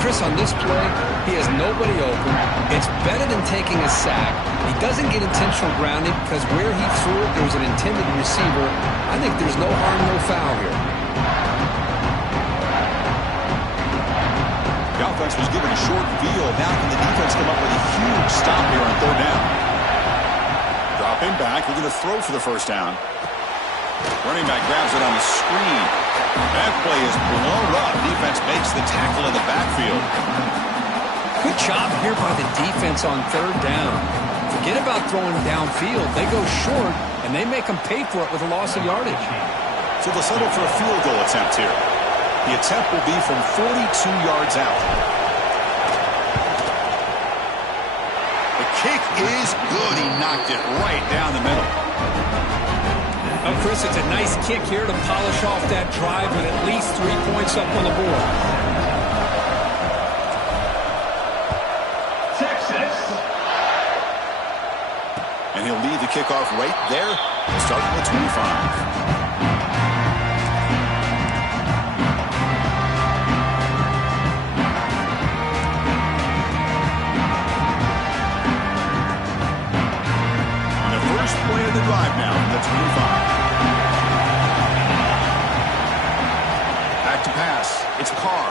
Chris, on this play, he has nobody open. It's better than taking a sack. He doesn't get intentional grounding because where he threw it, there was an intended receiver. I think there's no harm, no foul here. The offense was given a short field. Now can the defense come up with a huge stop here on 3rd down? Drop him back. We're going to throw for the 1st down. Running back grabs it on the screen. That play is blown up. Defense makes the tackle in the backfield. Good job here by the defense on 3rd down. Forget about throwing downfield. They go short, and they make them pay for it with a loss of yardage. So they'll settle for a field goal attempt here. The attempt will be from 42 yards out. The kick is good. He knocked it right down the middle. Well, Chris, it's a nice kick here to polish off that drive with at least 3 points up on the board. Texas. And he'll lead the kickoff right there, starting with 25. Play of the drive now from the 25. Back to pass. It's Carr.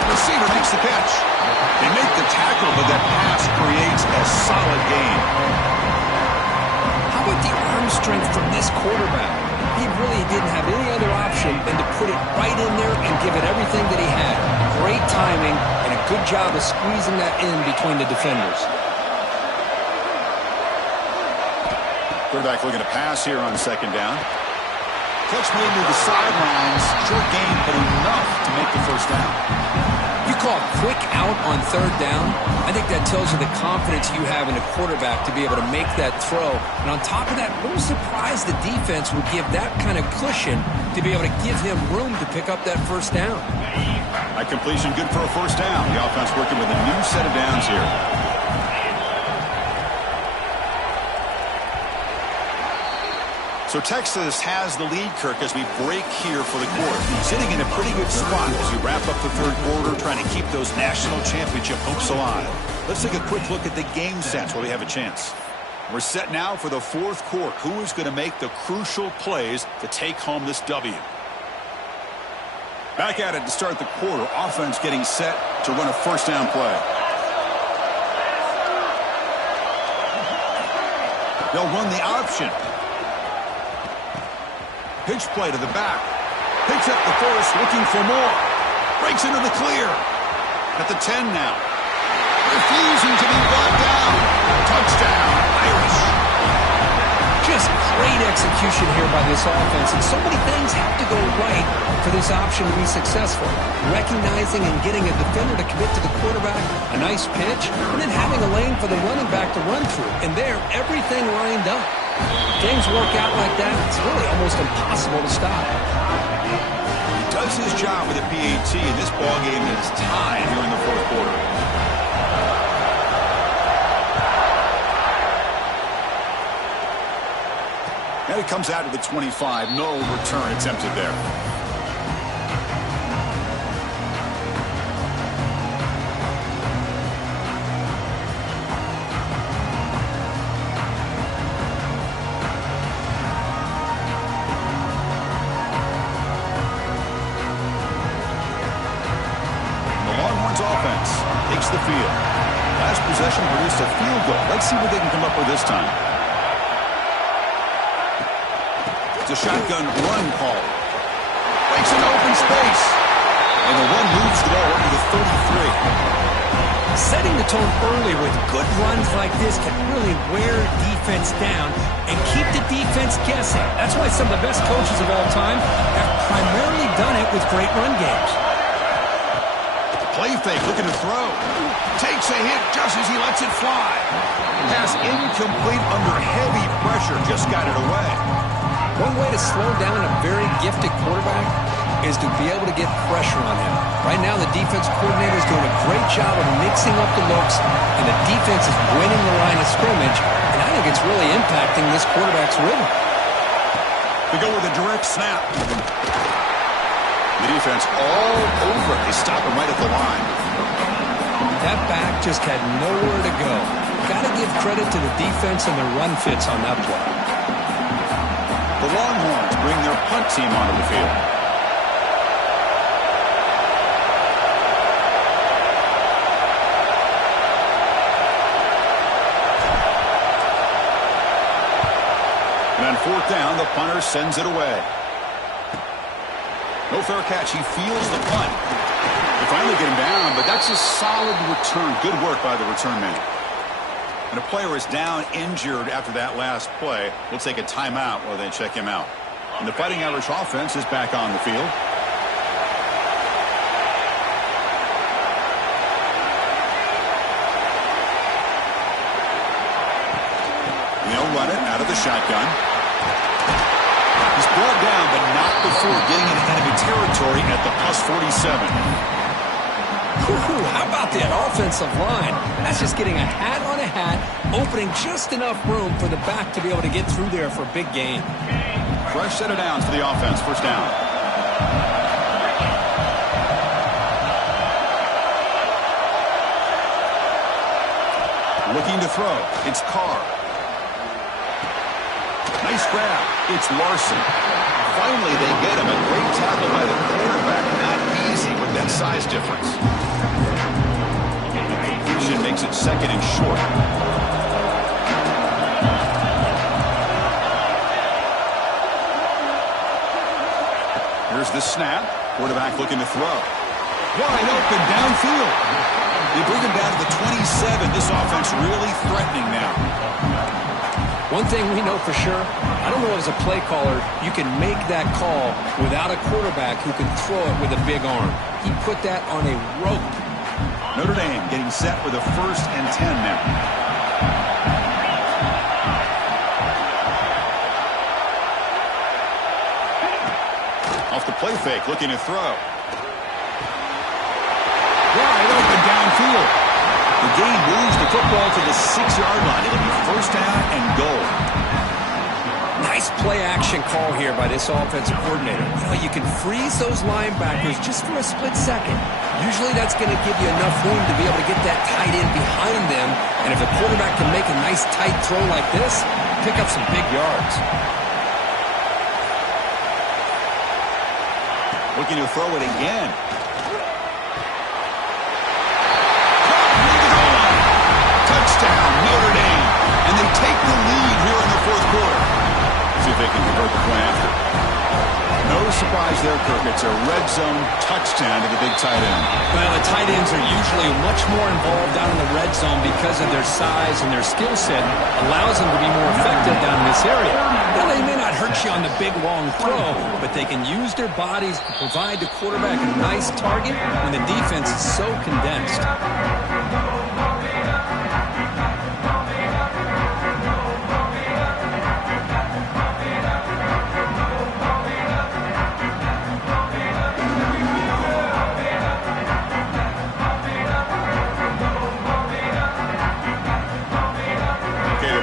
The receiver makes the catch. They make the tackle, but that pass creates a solid gain. How about the arm strength from this quarterback? he really didn't have any other option than to put it right in there and give it everything that he had. Great timing and a good job of squeezing that in between the defenders. Quarterback looking to pass here on second down. Catch made to the sidelines. Short gain, but enough to make the first down. You call quick out on third down. I think that tells you the confidence you have in the quarterback to be able to make that throw. And on top of that, a little surprised the defense would give that kind of cushion to be able to give him room to pick up that first down. That completion good for a first down. The offense working with a new set of downs here. So Texas has the lead, Kirk, as we break here for the quarter. Sitting in a pretty good spot as we wrap up the third quarter, trying to keep those national championship hopes alive. Let's take a quick look at the game sets while we have a chance. We're set now for the fourth quarter. Who is going to make the crucial plays to take home this W? Back at it to start the quarter. Offense getting set to run a first down play. They'll run the option. Pitch play to the back. Picks up the first, looking for more. Breaks into the clear. At the 10 now. Refusing to be brought down. Touchdown, Irish. Just great execution here by this offense, and so many things have to go right for this option to be successful. Recognizing and getting a defender to commit to the quarterback, a nice pitch, and then having a lane for the running back to run through. And there, everything lined up. Things work out like that, it's really almost impossible to stop. He does his job with a PAT, and this ballgame is tied here in the fourth quarter. And it comes out to the 25. No return attempted there. Takes the field. Last possession produced a field goal. Let's see what they can come up with this time. It's a shotgun run call. Breaks into open space. And the run moves the ball over to the 33. Setting the tone early with good runs like this can really wear defense down and keep the defense guessing. That's why some of the best coaches of all time have primarily done it with great run games. Play fake, looking to throw. Takes a hit just as he lets it fly. Pass incomplete under heavy pressure. Just got it away. One way to slow down a very gifted quarterback is to be able to get pressure on him. Right now, the defense coordinator is doing a great job of mixing up the looks, and the defense is winning the line of scrimmage, and I think it's really impacting this quarterback's rhythm. They go with a direct snap. The defense all over. They stop him right at the line. That back just had nowhere to go. Got to give credit to the defense and their run fits on that play. The Longhorns bring their punt team onto the field. And on fourth down, the punter sends it away. No fair catch. He feels the punt. They finally get him down, but that's a solid return. Good work by the return man. And a player is down injured after that last play. We'll take a timeout while they check him out. And the Fighting Irish offense is back on the field. And they'll run it out of the shotgun. He's brought down, but not before getting into enemy territory at the +47. How about that offensive line? That's just getting a hat on a hat, opening just enough room for the back to be able to get through there for a big gain. Fresh set of downs for the offense. First down. Looking to throw. It's Carr. Nice grab. It's Larson. Finally, they get him. A great tackle by the quarterback. Not easy with that size difference. Confusion makes it second and short. snap. Quarterback looking to throw. Wide open downfield. They bring him down to the 27. This offense really threatening now. One thing we know for sure, I don't know as a play caller, you can make that call without a quarterback who can throw it with a big arm. He put that on a rope. Notre Dame getting set with a 1st and 10 now. Off the play fake, looking to throw. Wide open downfield. The game moves the football to the 6-yard line. It'll be 1st down and goal. Nice play-action call here by this offensive coordinator. You know, you can freeze those linebackers just for a split second. Usually that's going to give you enough room to be able to get that tight end behind them. And if the quarterback can make a nice tight throw like this, pick up some big yards. Looking to throw it again. Touchdown, Notre Dame. And they take the lead here in the 4th quarter. See if they can convert the point after. No surprise there, Kirk. It's a red zone touchdown to the big tight end. Well, the tight ends are usually much more involved down in the red zone because of their size and their skill set. Allows them to be more effective down in this area. Now, they may not hurt you on the big, long throw, but they can use their bodies to provide the quarterback a nice target when the defense is so condensed.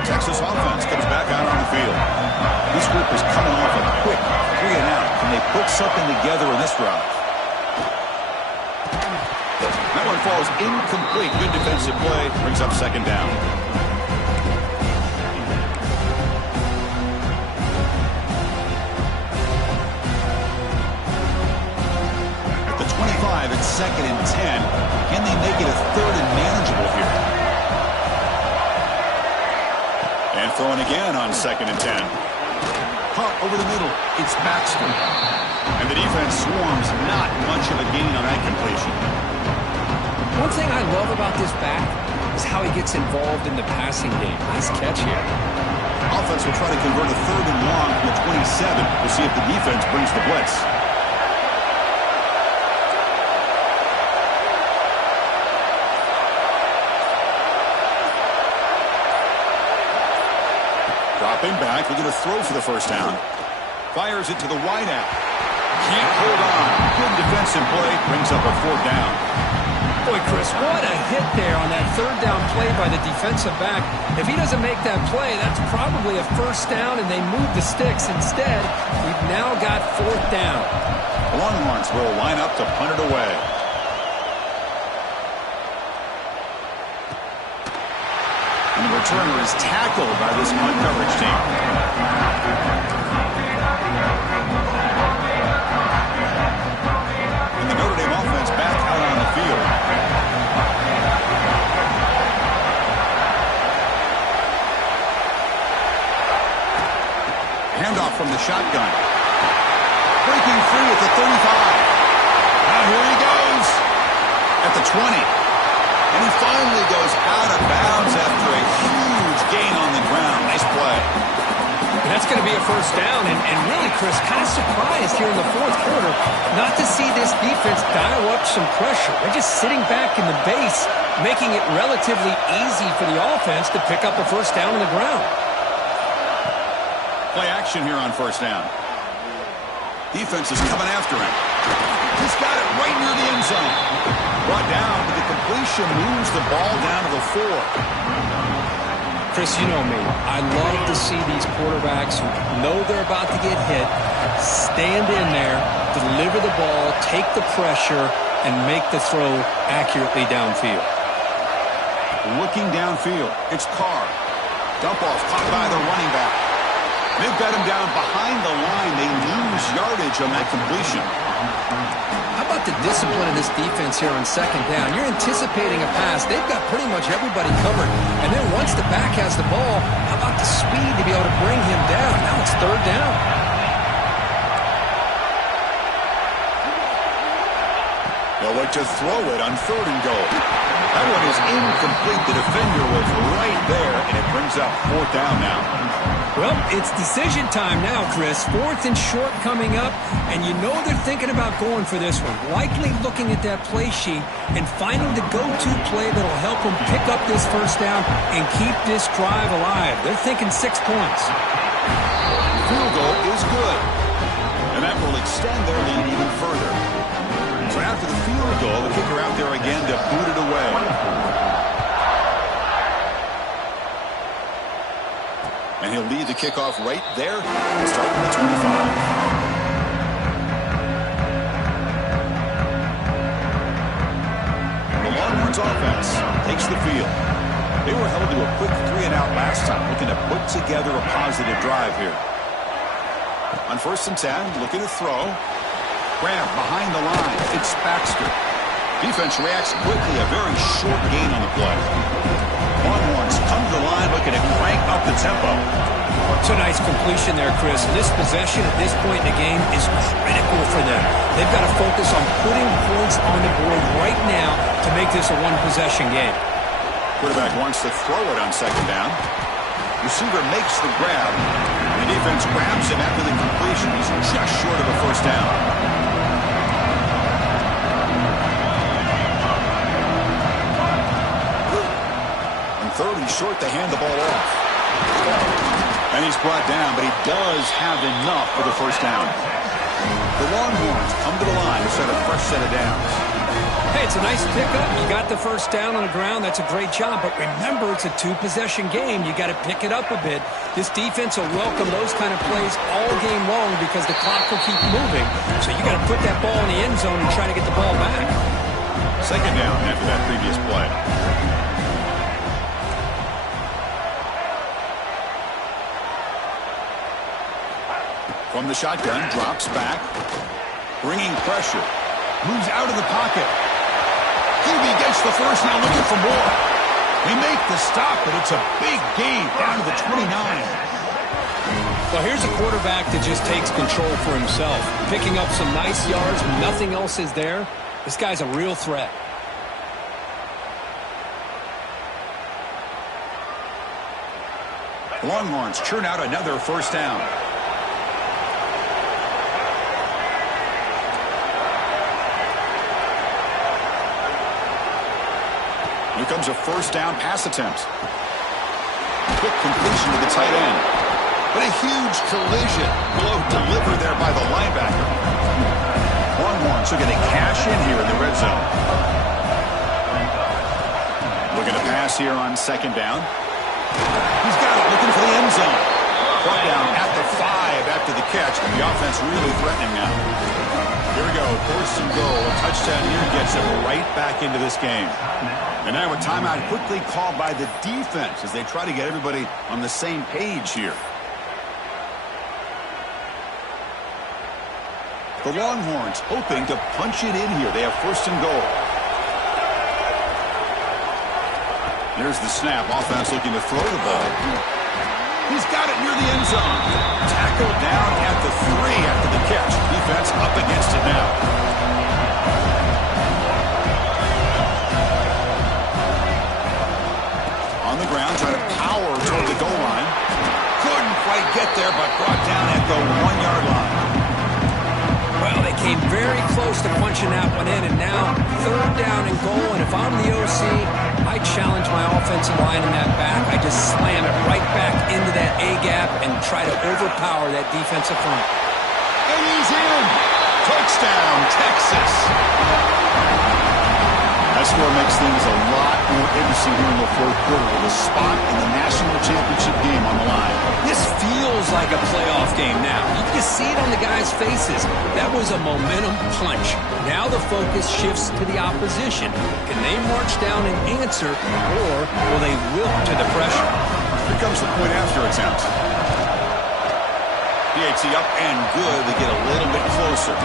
Texas offense comes back out on the field. This group is coming off a quick 3-and-out. Can they put something together in this drive? That one falls incomplete. Good defensive play. Brings up 2nd down. At the 25, it's 2nd and 10. Can they make it a 3rd and manageable here? And throwing again on 2nd and 10. Caught over the middle. It's Baxter. And the defense swarms. Not much of a gain on that completion. One thing I love about this back is how he gets involved in the passing game. Nice catch here. Offense will try to convert a 3rd and long from the 27. We'll see if the defense brings the blitz. Dropping back, looking to throw for the 1st down. Fires it to the wide out. Can't hold on. Good defensive play. Brings up a 4th down. Boy, Chris, what a hit there on that 3rd down play by the defensive back. If he doesn't make that play, that's probably a 1st down, and they move the sticks. Instead, we've now got 4th down. The Longhorns will line up to punt it away. And the returner is tackled by this punt coverage team. And the Notre Dame offense back out on the field. Handoff from the shotgun. Breaking free at the 35. Now here he goes at the 20. And he finally goes out of bounds after a huge gain on the ground. Nice play. And that's going to be a 1st down. And really, Chris, kind of surprised here in the 4th quarter not to see this defense dial up some pressure. They're just sitting back in the base, making it relatively easy for the offense to pick up a 1st down on the ground. Play action here on 1st down. Defense is coming after him. He's got it right near the end zone. Brought down, but the completion moves the ball down to the 4. Chris, you know me. I love to see these quarterbacks who know they're about to get hit, stand in there, deliver the ball, take the pressure, and make the throw accurately downfield. Looking downfield, it's Carr. Dump off caught by the running back. They've got him down behind the line. They lose yardage on that completion. How about the discipline of this defense here on 2nd down? You're anticipating a pass. They've got pretty much everybody covered. And then once the back has the ball, how about the speed to be able to bring him down? Now it's 3rd down. look to throw it on 3rd and goal. That one is incomplete. The defender was right there, and it brings up 4th down now. Well, it's decision time now, Chris. 4th and short coming up, and you know they're thinking about going for this one. Likely looking at that play sheet and finding the go-to play that'll help them pick up this 1st down and keep this drive alive. They're thinking 6 points. Field goal is good, and that will extend their lead even further. So after the field goal, the kicker out there again to boot it away. And he'll lead the kickoff right there, starting at 25. The Longhorns offense takes the field. They were held to a quick 3-and-out last time, looking to put together a positive drive here. On 1st and 10, looking to throw. Grab behind the line. It's Baxter. Defense reacts quickly. A very short gain on the play. Longhorns come to the line looking to crank up the tempo. It's a nice completion there, Chris. This possession at this point in the game is critical for them. They've got to focus on putting points on the board right now to make this a one-possession game. Quarterback wants to throw it on 2nd down. Receiver makes the grab. The defense grabs him after the completion. He's just short of a 1st down. On 3rd and short, they hand the ball off. And he's brought down, but he does have enough for the 1st down. The Longhorns come to the line to set a fresh set of downs. Hey, it's a nice pickup. You got the 1st down on the ground. That's a great job. But remember, it's a 2-possession game. You got to pick it up a bit. This defense will welcome those kind of plays all game long because the clock will keep moving. So you got to put that ball in the end zone and try to get the ball back. 2nd down after that previous play. From the shotgun, drops back, bringing pressure, moves out of the pocket. QB gets the 1st, now looking for more. They make the stop, but it's a big gain down to the 29. Well, here's a quarterback that just takes control for himself, picking up some nice yards when nothing else is there. This guy's a real threat. The Longhorns churn out another 1st down. Here comes a 1st down pass attempt. Quick completion to the tight end. But a huge collision. Blow delivered there by the linebacker. Longhorns are going to cash in here in the red zone. Looking to pass here on 2nd down. He's got it, looking for the end zone. Brought down at the 5 after the catch. The offense really threatening now. Here we go, 1st and goal. A touchdown here gets them right back into this game. And now a timeout quickly called by the defense as they try to get everybody on the same page here. The Longhorns hoping to punch it in here. They have 1st and goal. There's the snap. Offense looking to throw the ball. He's got it near the end zone. Tackled down at the 3 after the catch. Defense up against it now. On the ground, trying to power toward the goal line. Couldn't quite get there, but brought down at the 1-yard line. Well, they came very close to punching that one in, and now 3rd down and goal. And if I'm the OC, I challenge my offensive line in that back. I just slam it right back into that A-gap and try to overpower that defensive front. And he's in. Touchdown, Texas. That score makes things a lot more interesting here in the 4th quarter with a spot in the national championship game on the line. This feels like a playoff game now. You can see it on the guys' faces. That was a momentum punch. Now the focus shifts to the opposition. Can they march down and answer, or will they wilt to the pressure? Here comes the point after attempt. PAT up and good. They get a little bit closer.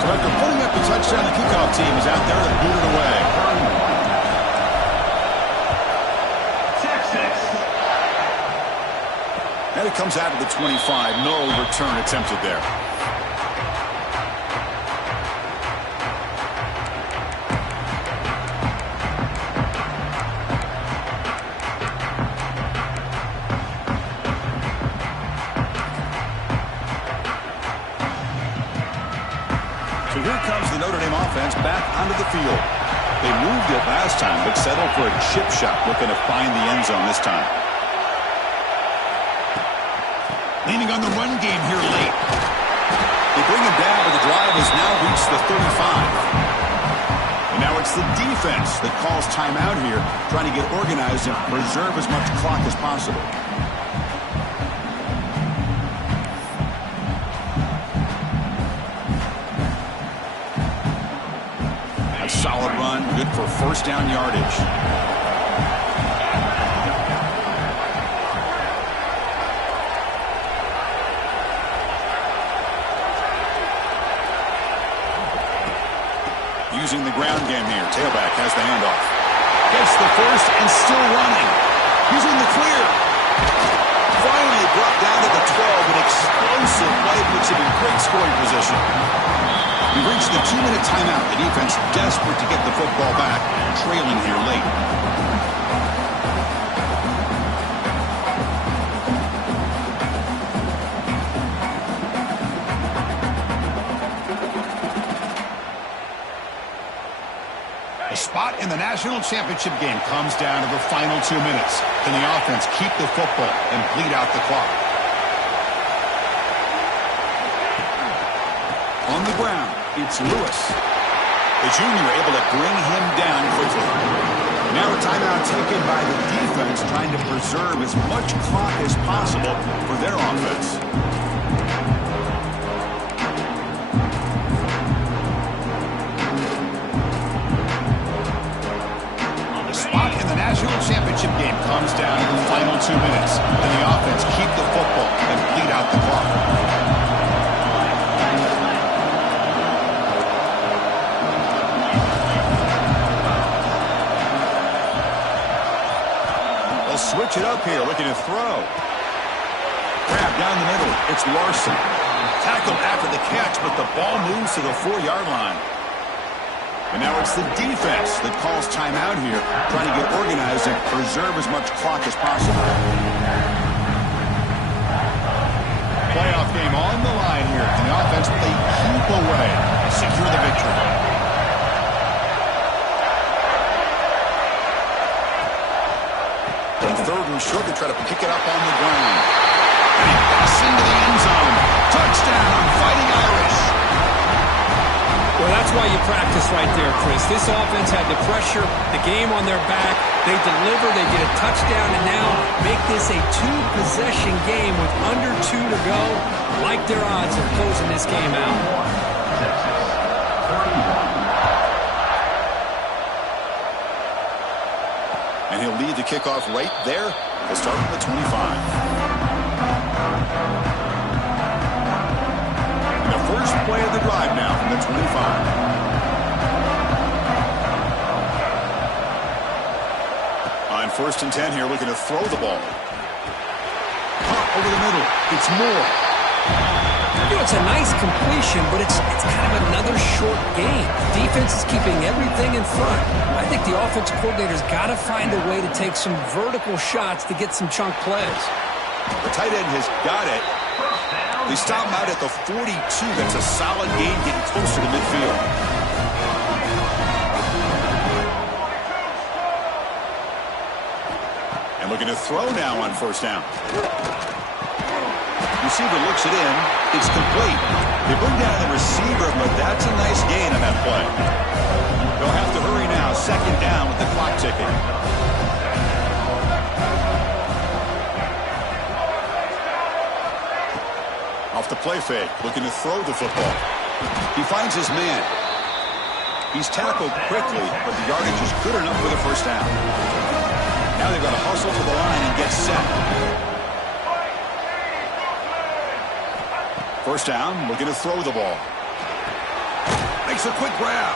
So after putting up the touchdown, the kickoff team is out there to boot it away. Texas. And it comes out of the 25. No return attempted there. back onto the field. They moved it last time, but settled for a chip shot, looking to find the end zone this time. Leaning on the run game here late. They bring him down, but the drive has now reached the 35. And now it's the defense that calls timeout here, trying to get organized and preserve as much clock as possible. A solid run, good for first down yardage. Using the ground game here. Tailback has the handoff. Gets the first and still running. Using the clear. Finally brought down to the 12. An explosive play puts him in great scoring position. We reached the 2-minute timeout. The defense desperate to get the football back, trailing here late. The spot in the national championship game comes down to the final 2 minutes. Can the offense keep the football and bleed out the clock? On the ground, it's Lewis. The junior able to bring him down quickly. Now a timeout taken by the defense, trying to preserve as much clock as possible for their offense. National championship game comes down to the final 2 minutes. Can the offense keep the football and bleed out the clock? They'll switch it up here, looking to throw. Grab down the middle. It's Larson. Tackled after the catch, but the ball moves to the 4-yard line. And now it's the defense that calls timeout here, trying to get organized and preserve as much clock as possible. Playoff game on the line here. And the offense, they keep away, secure the victory. On 3rd and short, they try to pick it up on the ground. And he busts into the end zone. Touchdown, Fighting Irish. Well, that's why you practice right there, Chris. This offense had the pressure, the game on their back. They deliver, they get a touchdown, and now make this a 2-possession game with under 2 to go. Like their odds of closing this game out. And he'll lead the kickoff right there to start at the 25. First play of the drive now from the 25. On 1st and 10 here, looking to throw the ball. Caught over the middle. It's Moore. You know, it's a nice completion, but it's kind of another short game. The defense is keeping everything in front. I think the offensive coordinator's got to find a way to take some vertical shots to get some chunk plays. The tight end has got it. They stop him out at the 42. That's a solid gain, getting closer to midfield. And looking to throw now on 1st down. Receiver looks it in. It's complete. They bring down the receiver, but that's a nice gain on that play. They'll have to hurry now. 2nd down with the clock ticking. Off the play fake, looking to throw the football. He finds his man. He's tackled quickly, but the yardage is good enough for the 1st down. Now they've got to hustle to the line and get set. 1st down, looking to throw the ball. Makes a quick grab.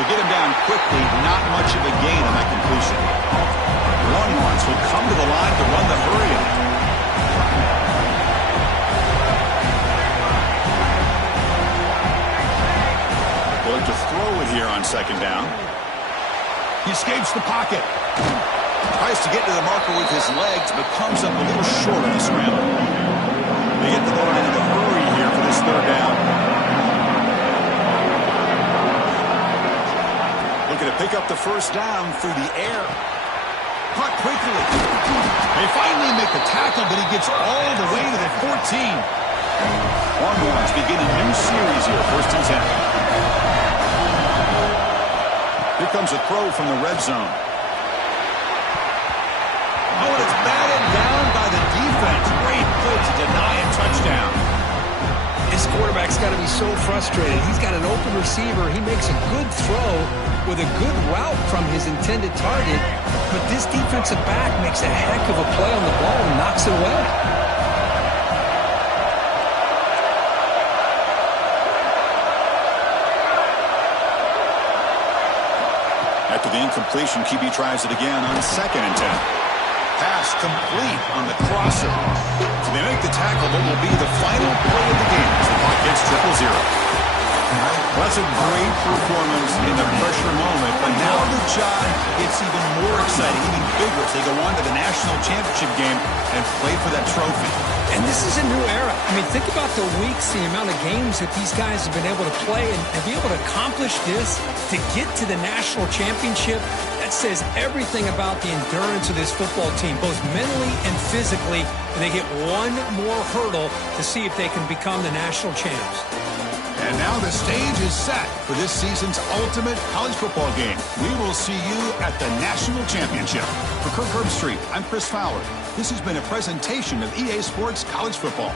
To get him down quickly, not much of a gain on that completion. Longhorns will come to the line to run the hurry-up. Going to throw it here on 2nd down. He escapes the pocket. Tries to get to the marker with his legs, but comes up a little short on the scramble. They get to the line in a hurry here for this 3rd down. Pick up the first down through the air. Caught quickly. They finally make the tackle, but he gets all the way to the 14. Longhorns begin a new series here, 1st and 10. Here comes a throw from the red zone. Oh, and it's batted down by the defense. Great play to deny a touchdown. This quarterback's got to be so frustrated. He's got an open receiver. He makes a good throw with a good route from his intended target, but this defensive back makes a heck of a play on the ball and knocks it away. After the incompletion, QB tries it again on 2nd and 10. Pass complete on the crosser. So they make the tackle, but will be the final play of the game as the clock hits 0-0. Well, that's a great performance in the pressure moment, but now the job gets even more exciting, even bigger as they go on to the national championship game and play for that trophy. And this is a new era. I mean, think about the weeks, the amount of games that these guys have been able to play, and to be able to accomplish this, to get to the national championship, that says everything about the endurance of this football team, both mentally and physically. And they hit one more hurdle to see if they can become the national champs. And now the stage is set for this season's ultimate college football game. We will see you at the national championship. For Kirk Herbstreit, I'm Chris Fowler. This has been a presentation of EA Sports College Football.